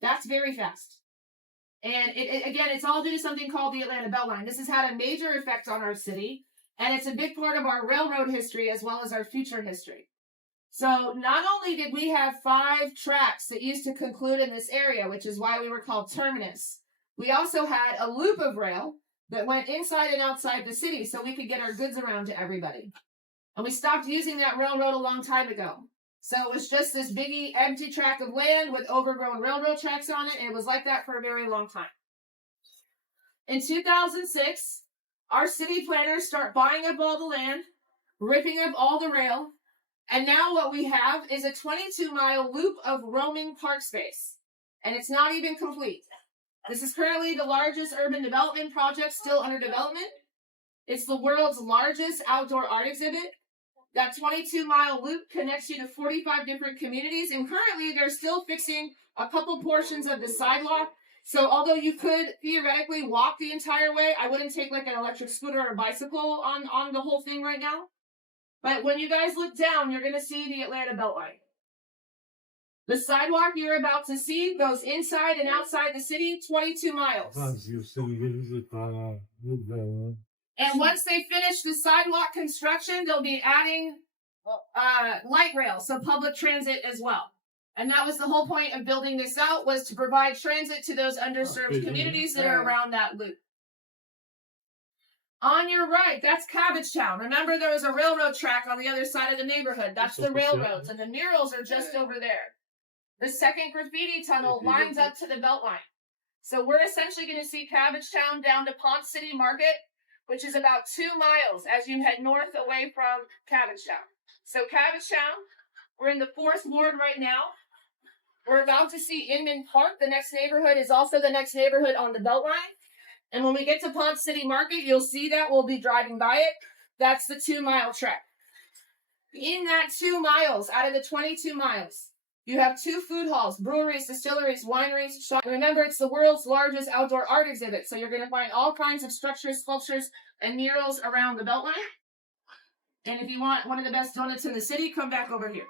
That's very fast. And again, it's all due to something called the Atlanta Beltline. This has had a major effect on our city, and it's a big part of our railroad history as well as our future history. So not only did we have 5 tracks that used to conclude in this area, which is why we were called terminus, we also had a loop of rail that went inside and outside the city so we could get our goods around to everybody. And we stopped using that railroad a long time ago. So it was just this biggie empty tract of land with overgrown railroad tracks on it, and it was like that for a very long time. In 2006, our city planners start buying up all the land, ripping up all the rail, and now what we have is a 22-mile loop of roaming park space. And it's not even complete. This is currently the largest urban development project still under development. It's the world's largest outdoor art exhibit. That 22-mile loop connects you to 45 different communities, and currently they're still fixing a couple portions of the sidewalk. So although you could theoretically walk the entire way, I wouldn't take like an electric scooter or a bicycle on the whole thing right now. But when you guys look down, you're going to see the Atlanta Beltline. The sidewalk you're about to see goes inside and outside the city, 22 miles. And once they finish the sidewalk construction, they'll be adding light rail, so public transit as well. And that was the whole point of building this out, was to provide transit to those underserved communities that are around that loop. On your right, that's Cabbagetown. Remember, there was a railroad track on the other side of the neighborhood. That's the railroads, and the murals are just over there. The second graffiti tunnel lines up to the Beltline. So we're essentially going to see Cabbagetown down to Ponce City Market, which is about 2 miles as you head north away from Cabbagetown. So Cabbagetown, we're in the 4th ward right now. We're about to see Inman Park. The next neighborhood is also the next neighborhood on the Beltline. And when we get to Ponce City Market, you'll see that. We'll be driving by it. That's the 2-mile trek. In that 2 miles, out of the 22 miles, you have 2 food halls, breweries, distilleries, wineries, shops. Remember, it's the world's largest outdoor art exhibit, so you're going to find all kinds of structures, sculptures, and murals around the Beltline. And if you want one of the best donuts in the city, come back over here.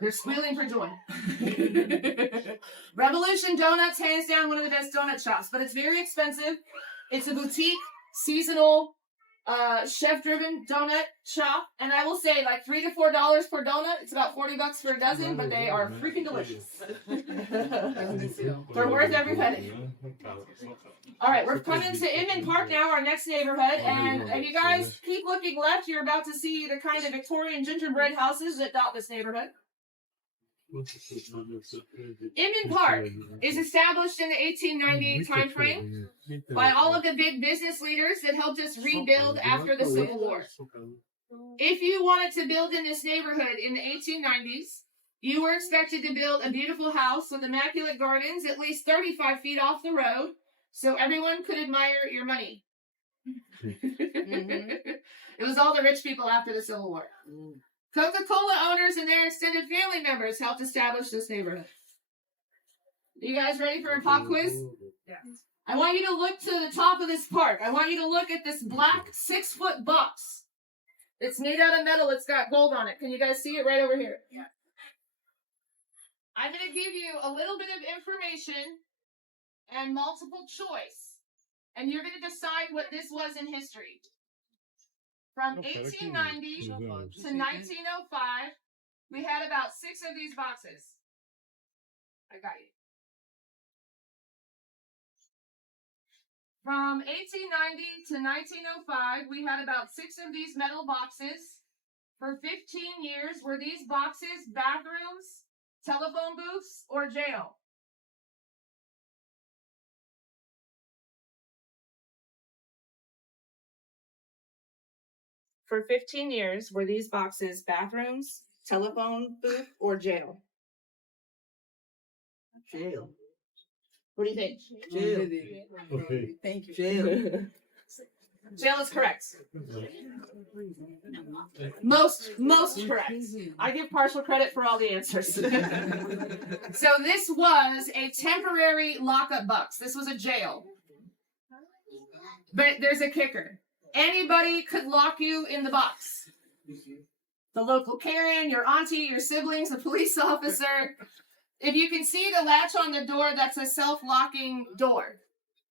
They're squealing for joy. Revolution Donuts, hands down, one of the best donut shops, but it's very expensive. It's a boutique, seasonal, chef-driven donut shop, and I will say like $3 to $4 per donut. It's about $40 for a dozen, but they are freaking delicious. They're worth every penny. All right, we're coming to Inman Park now, our next neighborhood, and if you guys keep looking left, you're about to see the kind of Victorian gingerbread houses that dot this neighborhood. Inman Park is established in the 1898 time frame by all of the big business leaders that helped us rebuild after the Civil War. If you wanted to build in this neighborhood in the 1890s, you were expected to build a beautiful house with immaculate gardens at least 35 feet off the road so everyone could admire your money. It was all the rich people after the Civil War. Coca-Cola owners and their extended family members helped establish this neighborhood. Are you guys ready for a pop quiz? Yeah. I want you to look to the top of this park. I want you to look at this black 6-foot box. It's made out of metal. It's got gold on it. Can you guys see it right over here? Yeah. I'm going to give you a little bit of information and multiple choice. And you're going to decide what this was in history. From 1890 to 1905, we had about 6 of these boxes. I got you. From 1890 to 1905, we had about 6 of these metal boxes. For 15 years, were these boxes bathrooms, telephone booths, or jail? For 15 years, were these boxes bathrooms, telephone booth, or jail? Jail. What do you think? Jail. Okay. Thank you. Jail. Jail is correct. Most correct. I give partial credit for all the answers. So this was a temporary lockup box. This was a jail. But there's a kicker. Anybody could lock you in the box. The local Karen, your auntie, your siblings, the police officer. If you can see the latch on the door, that's a self-locking door.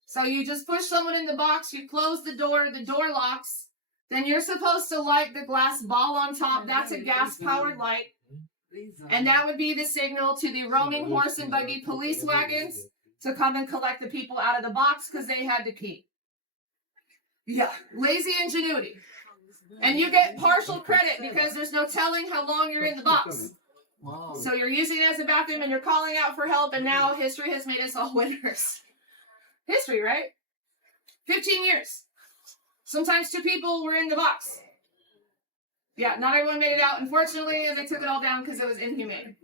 So you just push someone in the box, you close the door locks. Then you're supposed to light the glass ball on top. That's a gas-powered light. And that would be the signal to the roaming horse and buggy police wagons to come and collect the people out of the box because they had to pee. Yeah, lazy ingenuity. And you get partial credit because there's no telling how long you're in the box. Wow. So you're using it as a bathroom and you're calling out for help, and now history has made us all winners. History, right? 15 years. Sometimes 2 people were in the box. Yeah, not everyone made it out. Unfortunately, they took it all down because it was inhumane.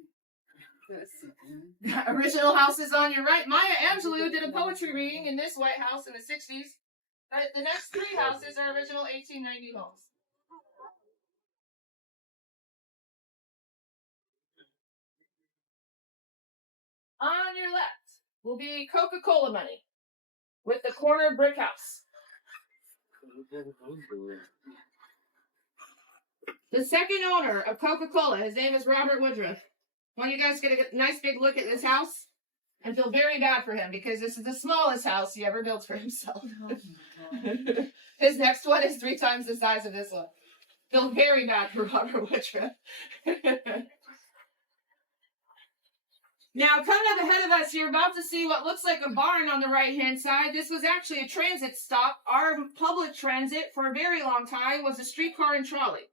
Original houses on your right. Maya Angelou did a poetry reading in this White House in the 60s. But the next 3 houses are original 1890 homes. On your left will be Coca-Cola money with the corner brick house. The second owner of Coca-Cola, his name is Robert Woodruff. I want you guys to get a nice big look at this house and feel very bad for him because this is the smallest house he ever built for himself. His next one is 3 times the size of this one. Feel very bad for Robert Woodruff. Now, coming up ahead of us, you're about to see what looks like a barn on the right-hand side. This was actually a transit stop. Our public transit for a very long time was a streetcar and trolley.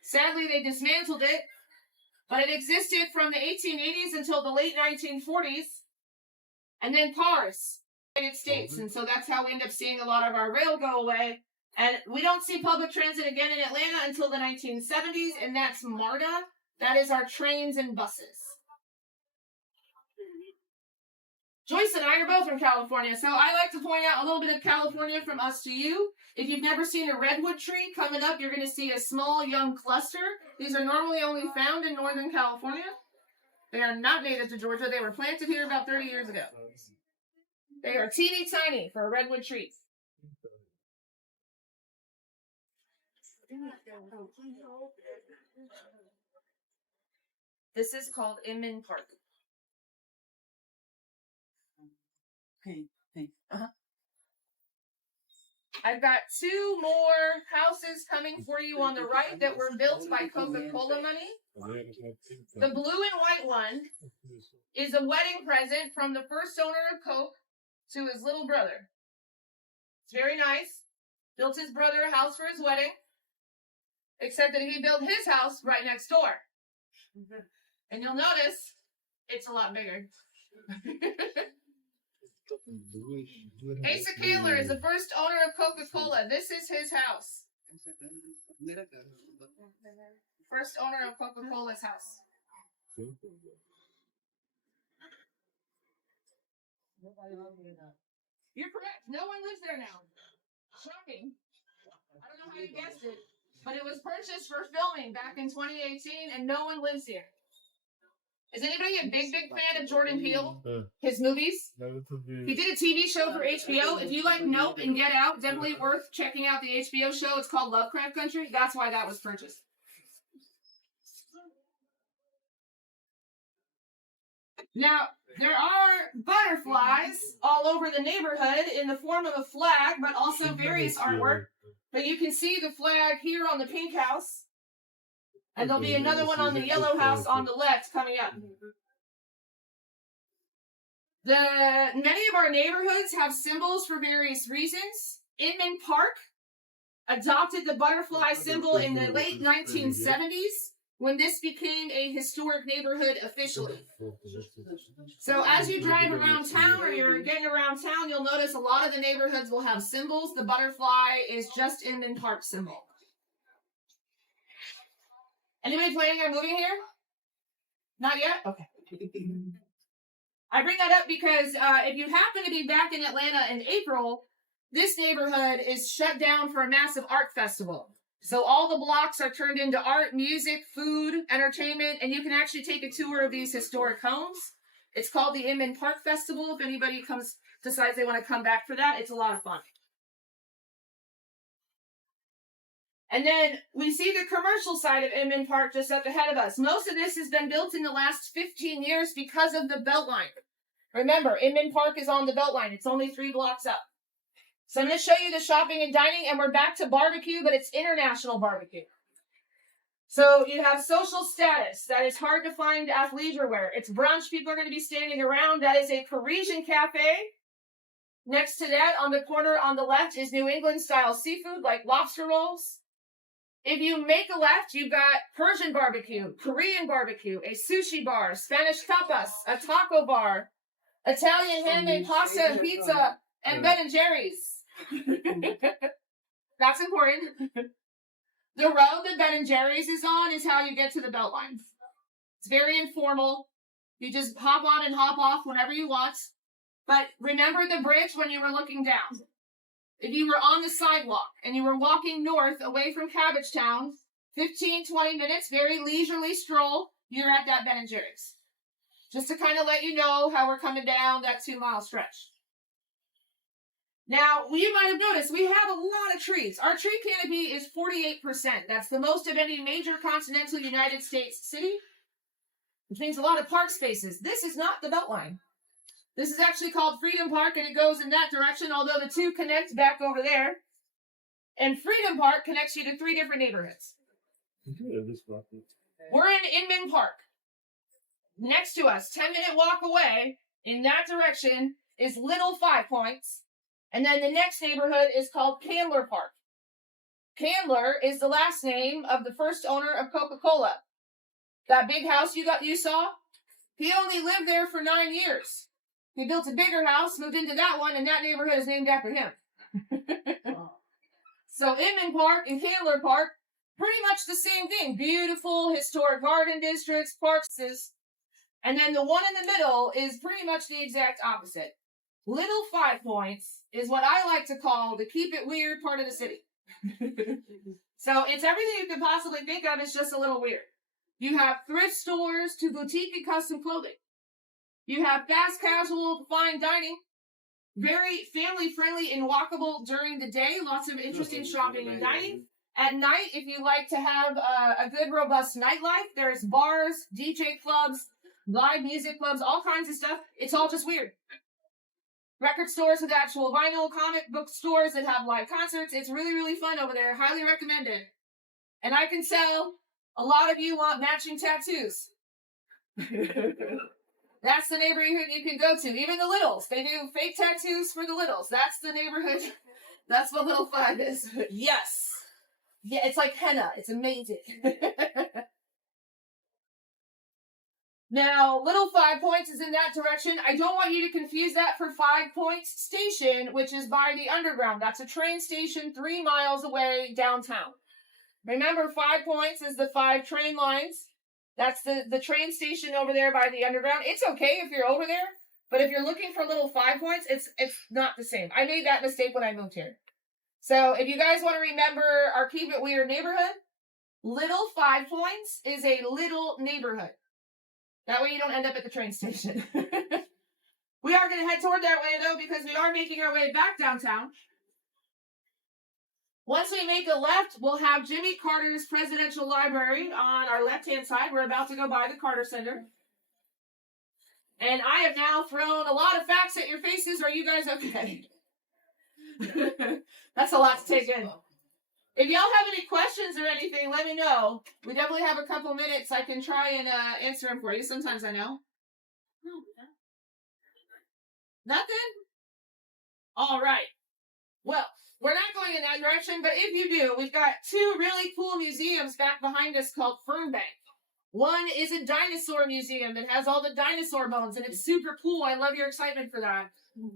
Sadly, they dismantled it, but it existed from the 1880s until the late 1940s, and then cars in the United States, and so that's how we end up seeing a lot of our rail go away. And we don't see public transit again in Atlanta until the 1970s, and that's MARTA. That is our trains and buses. Joyce and I are both from California, so I like to point out a little bit of California from us to you. If you've never seen a redwood tree coming up, you're going to see a small young cluster. These are normally only found in Northern California. They are not native to Georgia. They were planted here about 30 years ago. They are teeny tiny for a redwood tree. This is called Inman Park. Okay, thanks. I've got 2 more houses coming for you on the right that were built by Coca-Cola money. The blue and white one is a wedding present from the first owner of Coke to his little brother. It's very nice. Built his brother a house for his wedding, except that he built his house right next door. And you'll notice it's a lot bigger. Asa Kaler is the first owner of Coca-Cola. This is his house. First owner of Coca-Cola's house. You're correct. No one lives there now. Shocking. I don't know how you guessed it, but it was purchased for filming back in 2018, and no one lives here. Is anybody a big fan of Jordan Peele? His movies? He did a TV show for HBO. If you like Nope and Get Out, definitely worth checking out the HBO show. It's called Lovecraft Country. That's why that was purchased. Now, there are butterflies all over the neighborhood in the form of a flag, but also various artwork. But you can see the flag here on the pink house. And there'll be another one on the yellow house on the left coming up. Many of our neighborhoods have symbols for various reasons. Inman Park adopted the butterfly symbol in the late 1970s when this became a historic neighborhood officially. So as you drive around town or you're getting around town, you'll notice a lot of the neighborhoods will have symbols. The butterfly is just Inman Park symbol. Anybody planning on moving here? Not yet? Okay. I bring that up because if you happen to be back in Atlanta in April, this neighborhood is shut down for a massive art festival. So all the blocks are turned into art, music, food, entertainment, and you can actually take a tour of these historic homes. It's called the Inman Park Festival. If anybody decides they want to come back for that, it's a lot of fun. And then we see the commercial side of Inman Park just up ahead of us. Most of this has been built in the last 15 years because of the Beltline. Remember, Inman Park is on the Beltline. It's only 3 blocks up. So I'm going to show you the shopping and dining, and we're back to barbecue, but it's international barbecue. So you have social status. That is hard to find athleisure wear. It's brunch. People are going to be standing around. That is a Parisian cafe. Next to that, on the corner on the left, is New England-style seafood like lobster rolls. If you make a left, you've got Persian barbecue, Korean barbecue, a sushi bar, Spanish tapas, a taco bar, Italian handmade pasta and pizza, and Ben and Jerry's. That's important. The road that Ben and Jerry's is on is how you get to the Beltline. It's very informal. You just hop on and hop off whenever you want. But remember the bridge when you were looking down. If you were on the sidewalk and you were walking north away from Cabbagetown, 15, 20 minutes, very leisurely stroll, you're at that Ben and Jerry's. Just to kind of let you know how we're coming down that 2-mile stretch. Now, you might have noticed we have a lot of trees. Our tree canopy is 48%. That's the most of any major continental United States city, which means a lot of park spaces. This is not the Beltline. This is actually called Freedom Park, and it goes in that direction, although the two connect back over there. And Freedom Park connects you to 3 different neighborhoods. We're in Inman Park. Next to us, 10-minute walk away, in that direction, is Little 5 Points. And then the next neighborhood is called Candler Park. Candler is the last name of the first owner of Coca-Cola. That big house you saw, he only lived there for 9 years. He built a bigger house, moved into that one, and that neighborhood is named after him. So Inman Park and Candler Park, pretty much the same thing. Beautiful, historic garden districts, parks. And then the one in the middle is pretty much the exact opposite. Little 5 Points is what I like to call the keep it weird part of the city. So it's everything you could possibly think of. It's just a little weird. You have thrift stores to boutique and custom clothing. You have fast casual fine dining. Very family friendly and walkable during the day. Lots of interesting shopping and dining. At night, if you like to have a good robust nightlife, there's bars, DJ clubs, live music clubs, all kinds of stuff. It's all just weird. Record stores with actual vinyl, comic book stores that have live concerts. It's really, really fun over there. Highly recommended. And I can tell a lot of you want matching tattoos. That's the neighborhood you can go to. Even the littles. They do fake tattoos for the littles. That's the neighborhood. That's what Little 5 is. Yes. Yeah, it's like henna. It's amazing. Now, Little 5 Points is in that direction. I don't want you to confuse that for 5 Points Station, which is by the underground. That's a train station 3 miles away downtown. Remember, 5 Points is the 5 train lines. That's the train station over there by the underground. It's okay if you're over there, but if you're looking for Little 5 Points, it's not the same. I made that mistake when I moved here. So if you guys want to remember our Keep It Weird neighborhood, Little 5 Points is a little neighborhood. That way you don't end up at the train station. We are going to head toward that way, though, because we are making our way back downtown. Once we make a left, we'll have Jimmy Carter's Presidential Library on our left-hand side. We're about to go by the Carter Center. And I have now thrown a lot of facts at your faces. Are you guys okay? That's a lot to take in. If y'all have any questions or anything, let me know. We definitely have a couple minutes. I can try and answer them for you. Sometimes I know. Nothing? All right. Well, we're not going in that direction, but if you do, we've got 2 really cool museums back behind us called Fernbank. One is a dinosaur museum that has all the dinosaur bones, and it's super cool. I love your excitement for that.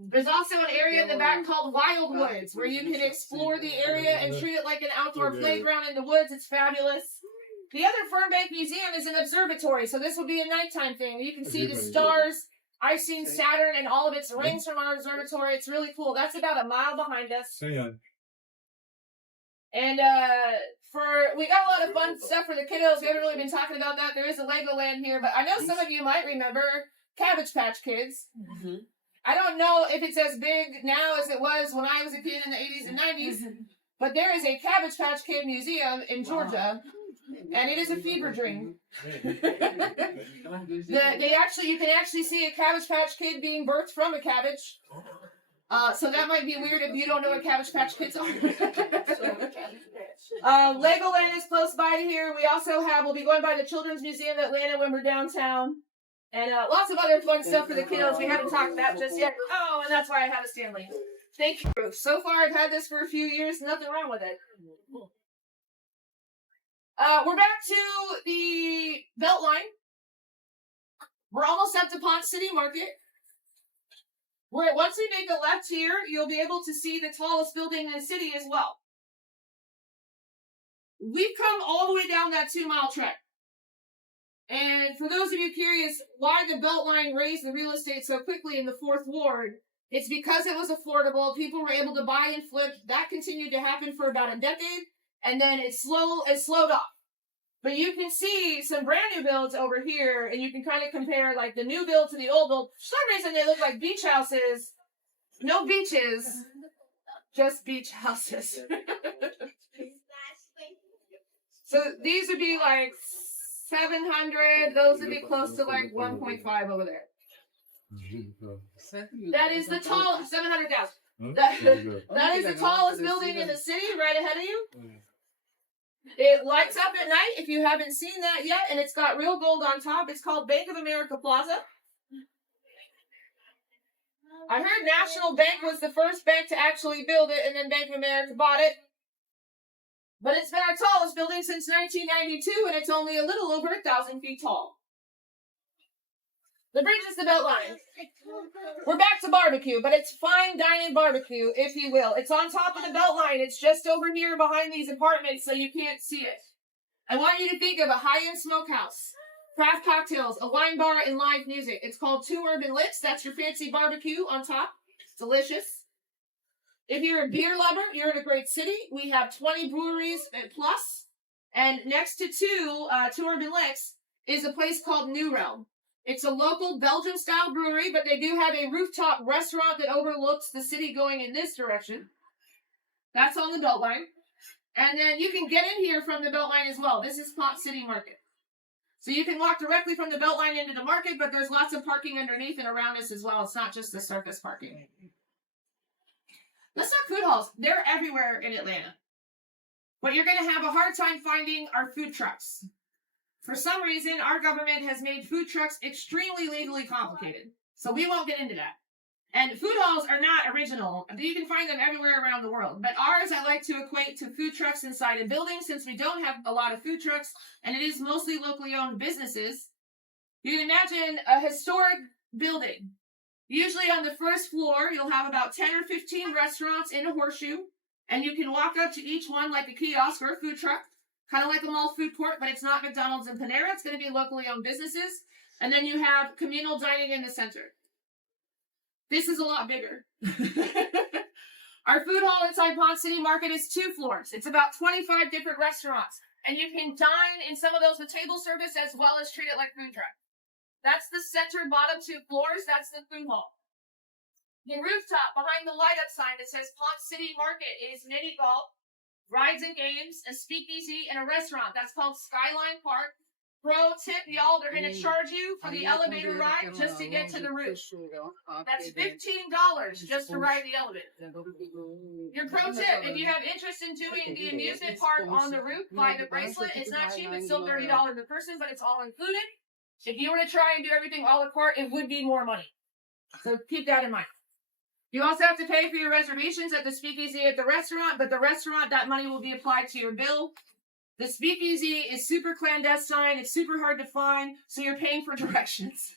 There's also an area in the back called Wildwoods, where you can explore the area and treat it like an outdoor playground in the woods. It's fabulous. The other Fernbank Museum is an observatory, so this will be a nighttime thing. You can see the stars I've seen Saturn and all of its rings from our observatory. It's really cool. That's about a mile behind us. And we got a lot of fun stuff for the kiddos. We haven't really been talking about that. There is a Legoland here, but I know some of you might remember Cabbage Patch Kids. Mm-hmm. I don't know if it's as big now as it was when I was a kid in the 80s and 90s, but there is a Cabbage Patch Kid museum in Georgia, and it is a fever dream. You can actually see a Cabbage Patch Kid being birthed from a cabbage. So that might be weird if you don't know what Cabbage Patch Kids are. Legoland is close by to here. We'll be going by the Children's Museum of Atlanta when we're downtown. And lots of other fun stuff for the kiddos we haven't talked about just yet. Oh, and that's why I have a Stanley. Thank you. So far, I've had this for a few years. Nothing wrong with it. We're back to the Beltline. We're almost at the Ponce City Market. Once we make a left here, you'll be able to see the tallest building in the city as well. We've come all the way down that 2-mile trek. And for those of you curious why the Beltline raised the real estate so quickly in the 4th Ward, it's because it was affordable. People were able to buy and flip. That continued to happen for about a decade, and then it slowed off. But you can see some brand new builds over here, and you can kind of compare like the new build to the old build. For some reason, they look like beach houses. No beaches, just beach houses. So these would be like 700. Those would be close to like 1.5 over there. That is the tallest, 700,000. That is the tallest building in the city right ahead of you. It lights up at night if you haven't seen that yet, and it's got real gold on top. It's called Bank of America Plaza. I heard National Bank was the first bank to actually build it, and then Bank of America bought it. But it's been our tallest building since 1992, and it's only a little over 1,000 feet tall. That brings us to Beltline. We're back to barbecue, but it's fine dining barbecue, if you will. It's on top of the Beltline. It's just over here behind these apartments, so you can't see it. I want you to think of a high-end smokehouse, craft cocktails, a wine bar, and live music. It's called Two Urban Licks. That's your fancy barbecue on top. It's delicious. If you're a beer lover, you're in a great city. We have 20 breweries plus. And next to Two Urban Licks is a place called New Realm. It's a local Belgian-style brewery, but they do have a rooftop restaurant that overlooks the city going in this direction. That's on the Beltline. And then you can get in here from the Beltline as well. This is Ponce City Market. So you can walk directly from the Beltline into the market, but there's lots of parking underneath and around us as well. It's not just the surface parking. Let's talk food halls. They're everywhere in Atlanta. What you're going to have a hard time finding are food trucks. For some reason, our government has made food trucks extremely legally complicated. So we won't get into that. And food halls are not original. You can find them everywhere around the world. But ours, I like to equate to food trucks inside a building since we don't have a lot of food trucks and it is mostly locally owned businesses. You can imagine a historic building. Usually on the first floor, you'll have about 10 or 15 restaurants in a horseshoe. And you can walk up to each one like a kiosk or a food truck. Kind of like a mall food court, but it's not McDonald's and Panera. It's going to be locally owned businesses. And then you have communal dining in the center. This is a lot bigger. Our food hall inside Ponce City Market is 2 floors. It's about 25 different restaurants. And you can dine in some of those with table service as well as treat it like food truck. That's the center bottom 2 floors. That's the food hall. The rooftop behind the light-up sign that says Ponce City Market is mini golf, rides and games, a speakeasy, and a restaurant. That's called Skyline Park. Pro tip, y'all, they're going to charge you for the elevator ride just to get to the roof. That's $15 just to ride the elevator. Your pro tip, if you have interest in doing the amusement park on the roof, buy the bracelet. It's not cheap. It's still $30 a person, but it's all included. If you were to try and do everything a la carte, it would be more money. So keep that in mind. You also have to pay for your reservations at the speakeasy at the restaurant, but the restaurant, that money will be applied to your bill. The speakeasy is super clandestine. It's super hard to find, so you're paying for directions.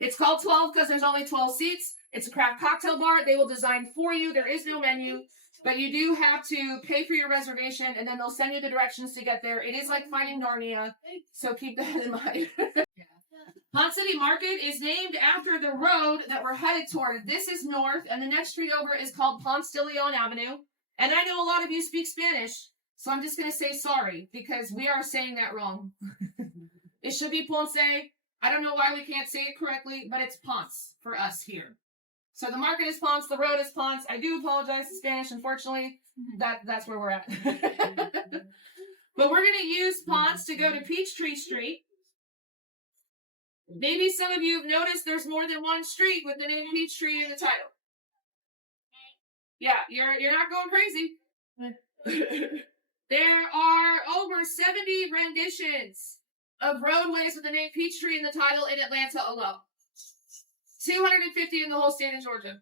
It's called 12 because there's only 12 seats. It's a craft cocktail bar. They will design for you. There is no menu, but you do have to pay for your reservation, and then they'll send you the directions to get there. It is like finding Narnia, so keep that in mind. Pont City Market is named after the road that we're headed toward. This is north, and the next street over is called Ponce de Leon Avenue. And I know a lot of you speak Spanish, so I'm just going to say sorry, because we are saying that wrong. It should be Ponce. I don't know why we can't say it correctly, but it's Ponce for us here. So the market is Ponce, the road is Ponce. I do apologize to Spanish, unfortunately. That's where we're at. But we're going to use Ponce to go to Peachtree Street. Maybe some of you have noticed there's more than one street with the name Peachtree in the title. Yeah, you're not going crazy. There are over 70 renditions of roadways with the name Peachtree in the title in Atlanta alone. 250 in the whole state of Georgia.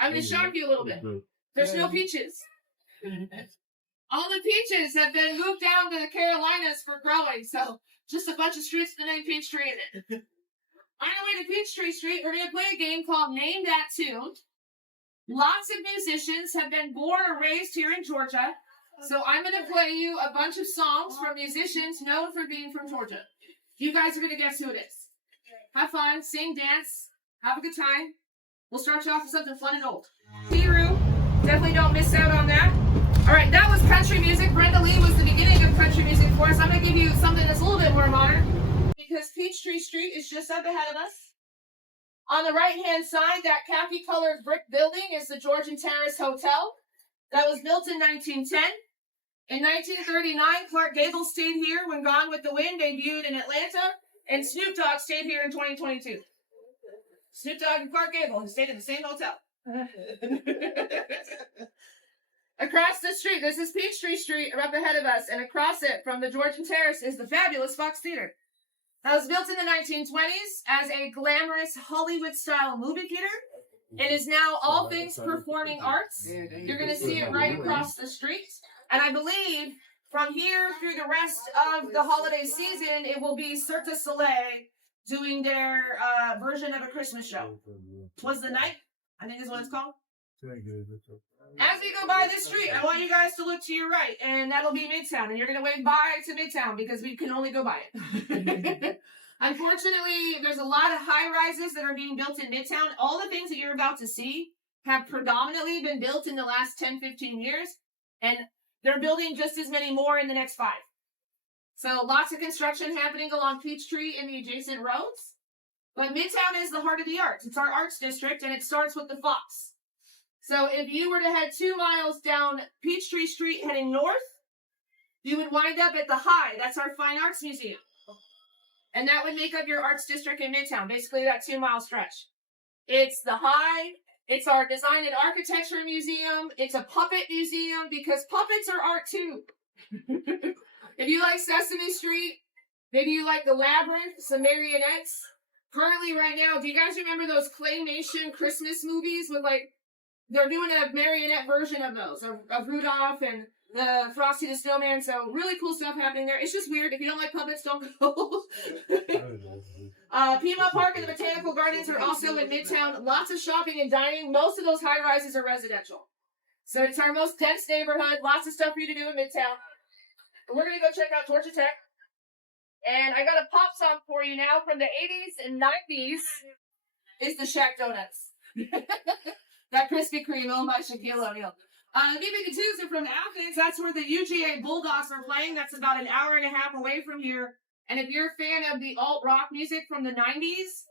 I'm going to shock you a little bit. There's no peaches. All the peaches have been moved down to the Carolinas for growing, so just a bunch of streets with the name Peachtree in it. On our way to Peachtree Street, we're going to play a game called Name That Tune. Lots of musicians have been born or raised here in Georgia, so I'm going to play you a bunch of songs from musicians known for being from Georgia. You guys are going to guess who it is. Have fun, sing, dance, have a good time. We'll start you off with something fun and old. Piru, definitely don't miss out on that. All right, that was country music. Brenda Lee was the beginning of country music for us. I'm going to give you something that's a little bit more modern, because Peachtree Street is just up ahead of us. On the right-hand side, that khaki-colored brick building is the Georgian Terrace Hotel. That was built in 1910. In 1939, Clark Gable stayed here when Gone with the Wind debuted in Atlanta, and Snoop Dogg stayed here in 2022. Snoop Dogg and Clark Gable stayed in the same hotel. Across the street, this is Peachtree Street up ahead of us, and across it from the Georgian Terrace is the fabulous Fox Theater. That was built in the 1920s as a glamorous Hollywood-style movie theater. It is now all things performing arts. You're going to see it right across the street. And I believe from here through the rest of the holiday season, it will be Cirque du Soleil doing their version of a Christmas show. 'Twas the Night, I think is what it's called. As we go by this street, I want you guys to look to your right, and that'll be Midtown. And you're going to wave bye to Midtown because we can only go by it. Unfortunately, there's a lot of high-rises that are being built in Midtown. All the things that you're about to see have predominantly been built in the last 10, 15 years, and they're building just as many more in the next 5. So lots of construction happening along Peachtree and the adjacent roads. But Midtown is the heart of the arts. It's our arts district, and it starts with the Fox. So if you were to head 2 miles down Peachtree Street heading north, you would wind up at the High. That's our Fine Arts Museum. And that would make up your arts district in Midtown, basically that 2-mile stretch. It's the High. It's our Design and Architecture Museum. It's a puppet museum because puppets are art too. If you like Sesame Street, maybe you like the Labyrinth, some marionettes. Currently right now, do you guys remember those claymation Christmas movies with they're doing a marionette version of those, of Rudolph and the Frosty the Snowman, so really cool stuff happening there. It's just weird. If you don't like puppets, don't go. Piedmont Park and the Botanical Gardens are also in Midtown. Lots of shopping and dining. Most of those high-rises are residential. So it's our most dense neighborhood. Lots of stuff for you to do in Midtown. We're going to go check out Georgia Tech. And I got a pop song for you now from the 80s and 90s. Is the Shack Donuts. That Krispy Kreme owned by Shaquille O'Neal. BB2s are from Athens. That's where the UGA Bulldogs are playing. That's about an hour and a half away from here. And if you're a fan of the alt-rock music from the 90s,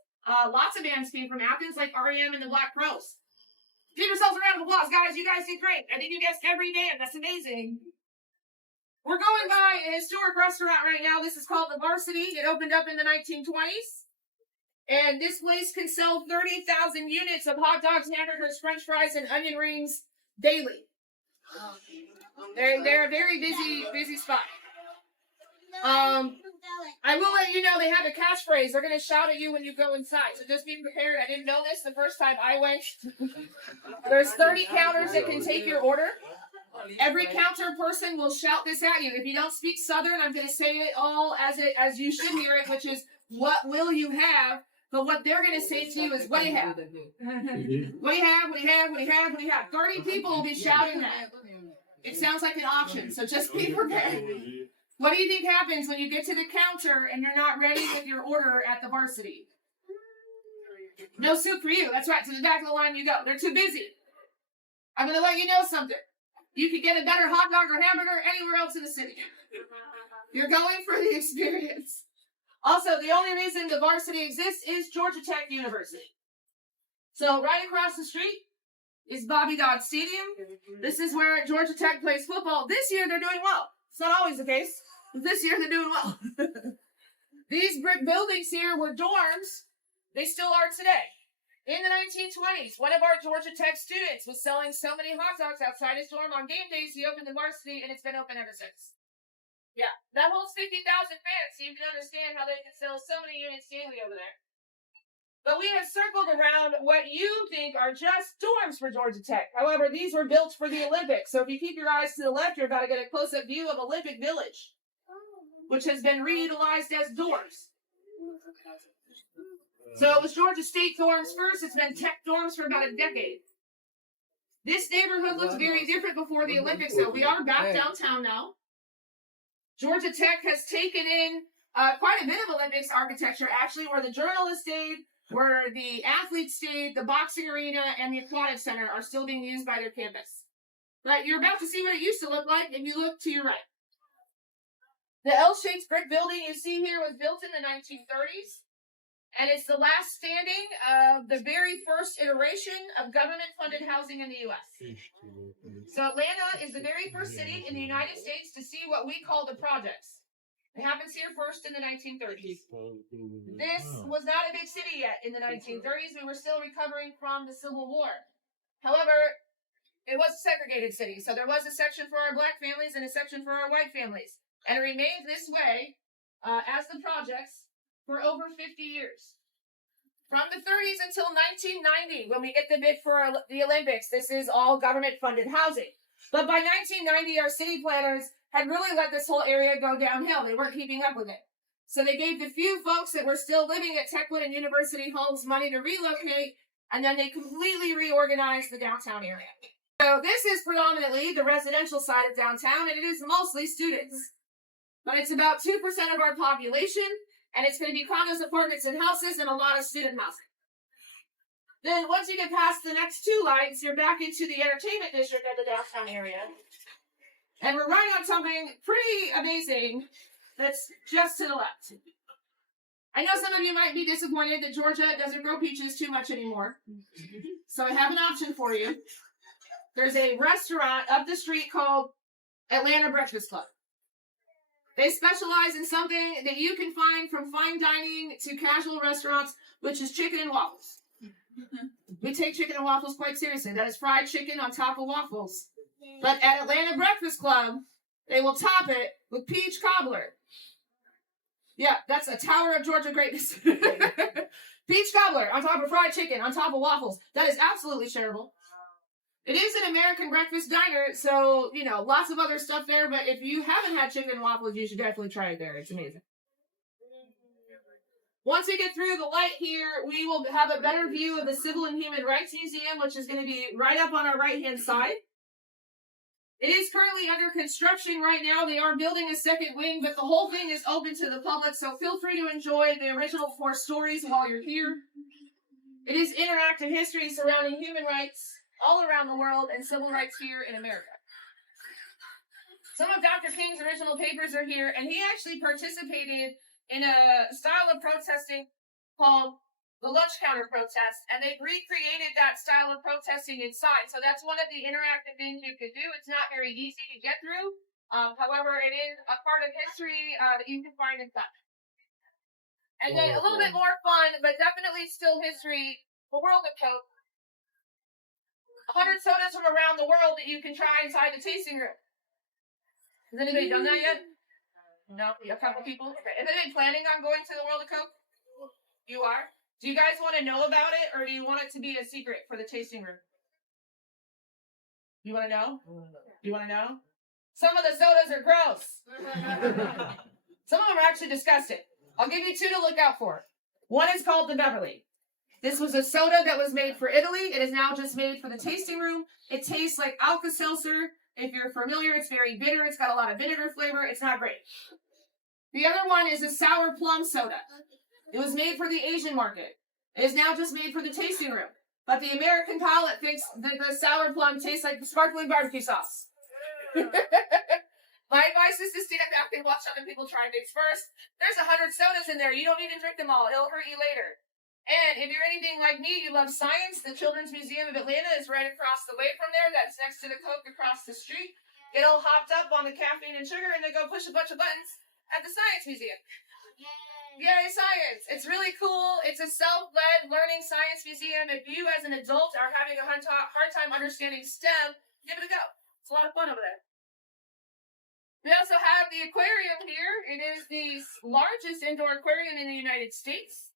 lots of bands came from Athens, like R.E.M. and the Black Crowes. Give yourselves a round of applause, guys. You guys did great. I think you guessed every band. That's amazing. We're going by a historic restaurant right now. This is called The Varsity. It opened up in the 1920s. And this place can sell 30,000 units of hot dogs, hamburgers, french fries, and onion rings daily. They're a very busy spot. I will let you know they have a catchphrase. They're going to shout at you when you go inside. So just be prepared. I didn't know this the first time I went. There's 30 counters that can take your order. Every counter person will shout this at you. If you don't speak Southern, I'm going to say it all as you should hear it, which is, what will you have? But what they're going to say to you is, what do you have? What do you have? What do you have? What do you have? What do you have? 30 people will be shouting that. It sounds like an auction, so just be prepared. What do you think happens when you get to the counter and you're not ready with your order at the varsity? No soup for you. That's right. To the back of the line you go. They're too busy. I'm going to let you know something. You can get a better hot dog or hamburger anywhere else in the city. You're going for the experience. Also, the only reason the varsity exists is Georgia Tech University. So right across the street is Bobby Dodd Stadium. This is where Georgia Tech plays football. This year they're doing well. It's not always the case, but this year they're doing well. These brick buildings here were dorms. They still are today. In the 1920s, one of our Georgia Tech students was selling so many hot dogs outside his dorm on game days, he opened the varsity, and it's been open ever since. Yeah, that holds 50,000 fans, so you can understand how they can sell so many units daily over there. But we have circled around what you think are just dorms for Georgia Tech. However, these were built for the Olympics, so if you keep your eyes to the left, you're about to get a close-up view of Olympic Village, which has been reutilized as dorms. So it was Georgia State dorms first. It's been Tech dorms for about a decade. This neighborhood looked very different before the Olympics, though. We are back downtown now. Georgia Tech has taken in quite a bit of Olympics architecture, actually, where the journalists stayed, where the athletes stayed, the boxing arena, and the aquatic center are still being used by their campus. But you're about to see what it used to look like if you look to your right. The L-shaped brick building you see here was built in the 1930s. And it's the last standing of the very first iteration of government-funded housing in the U.S. So Atlanta is the very first city in the United States to see what we call the projects. It happens here first in the 1930s. This was not a big city yet in the 1930s. We were still recovering from the Civil War. However, it was a segregated city. So there was a section for our black families and a section for our white families. And it remained this way as the projects for over 50 years. From the 30s until 1990, when we get the bid for the Olympics, this is all government-funded housing. But by 1990, our city planners had really let this whole area go downhill. They weren't keeping up with it. So they gave the few folks that were still living at Techwood and University homes money to relocate, and then they completely reorganized the downtown area. So this is predominantly the residential side of downtown, and it is mostly students. But it's about 2% of our population, and it's going to be condos, apartments, and houses, and a lot of student housing. Then once you get past the next two lights, you're back into the entertainment district of the downtown area. And we're right on something pretty amazing that's just to the left. I know some of you might be disappointed that Georgia doesn't grow peaches too much anymore. So I have an option for you. There's a restaurant up the street called Atlanta Breakfast Club. They specialize in something that you can find from fine dining to casual restaurants, which is chicken and waffles. We take chicken and waffles quite seriously. That is fried chicken on top of waffles. But at Atlanta Breakfast Club, they will top it with peach cobbler. Yeah, that's a tower of Georgia greatness. Peach cobbler on top of fried chicken on top of waffles. That is absolutely shareable. It is an American breakfast diner, so, you know, lots of other stuff there, but if you haven't had chicken and waffles, you should definitely try it there. It's amazing. Once we get through the light here, we will have a better view of the Civil and Human Rights Museum, which is going to be right up on our right-hand side. It is currently under construction right now. They are building a second wing, but the whole thing is open to the public, so feel free to enjoy the original 4 stories while you're here. It is interactive history surrounding human rights all around the world and civil rights here in America. Some of Dr. King's original papers are here, and he actually participated in a style of protesting called the lunch counter protest, and they've recreated that style of protesting inside. So that's one of the interactive things you could do. It's not very easy to get through. However, it is a part of history that you can find inside. And then a little bit more fun, but definitely still history, the World of Coke. 100 sodas from around the world that you can try inside the tasting room. Has anybody done that yet? No? A couple people? Okay. Is anybody planning on going to the World of Coke? You are? Do you guys want to know about it, or do you want it to be a secret for the tasting room? You want to know? Do you want to know? Some of the sodas are gross. Some of them are actually disgusting. I'll give you 2 to look out for. One is called the Beverly. This was a soda that was made for Italy. It is now just made for the tasting room. It tastes like Alka-Seltzer If you're familiar, it's very bitter. It's got a lot of vinegar flavor. It's not great. The other one is a sour plum soda. It was made for the Asian market. It is now just made for the tasting room. But the American palate thinks that the sour plum tastes like sparkling barbecue sauce. My advice is to stand back and watch other people try things first. There's 100 sodas in there. You don't need to drink them all. It'll hurt you later. And if you're anything like me, you love science, the Children's Museum of Atlanta is right across the way from there. That's next to the Coke across the street. Get all hopped up on the caffeine and sugar and then go push a bunch of buttons at the Science Museum. Yay, science! It's really cool. It's a self-led learning science museum. If you as an adult are having a hard time understanding STEM, give it a go. It's a lot of fun over there. We also have the aquarium here. It is the largest indoor aquarium in the United States.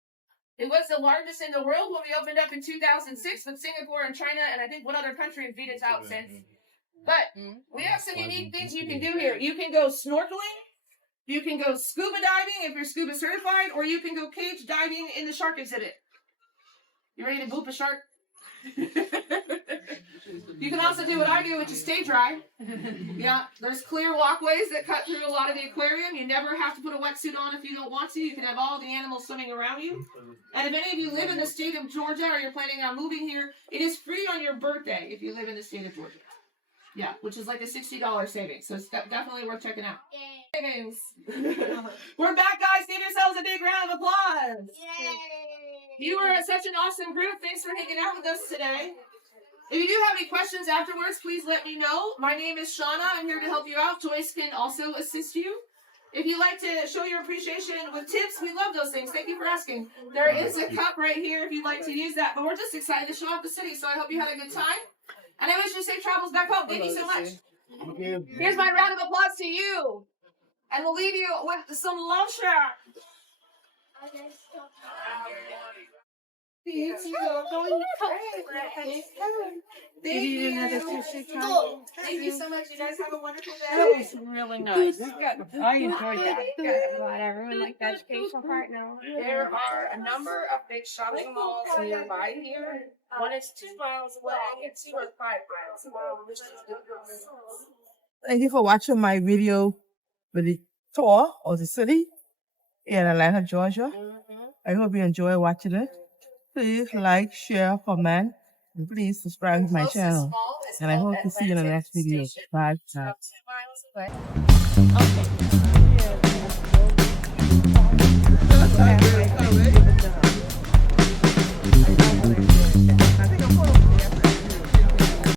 It was the largest in the world when we opened up in 2006, but Singapore and China and I think one other country have beat us out since. But we have some unique things you can do here. You can go snorkeling. You can go scuba diving if you're scuba certified, or you can go cage diving in the shark exhibit. You ready to boop a shark? You can also do what I do, which is stay dry. Yeah, there's clear walkways that cut through a lot of the aquarium. You never have to put a wetsuit on if you don't want to. You can have all the animals swimming around you. And if any of you live in the state of Georgia or you're planning on moving here, it is free on your birthday if you live in the state of Georgia. Yeah, which is like a $60 savings. So it's definitely worth checking out. Savings. We're back, guys. Give yourselves a big round of applause. Yay. You were such an awesome group. Thanks for hanging out with us today. If you do have any questions afterwards, please let me know. My name is Shauna. I'm here to help you out. Joyce can also assist you. If you'd like to show your appreciation with tips, we love those things. Thank you for asking. There is a cup right here if you'd like to use that. But we're just excited to show off the city, so I hope you had a good time. And I wish you safe travels back home. Thank you so much. Here's my round of applause to you. And we'll leave you with some lunch here. Thank you. Thank you so much. You guys have a wonderful day. That was really nice. I enjoyed that. I really like the educational part now. There are a number of big shopping malls nearby here. One is 2 miles away, and 2 are 5 miles away. Thank you for watching my video for the tour of the city in Atlanta, Georgia. I hope you enjoy watching it. Please like, share, comment, and please subscribe to my channel. And I hope to see you in the next video. Bye. About 2 miles away. Okay.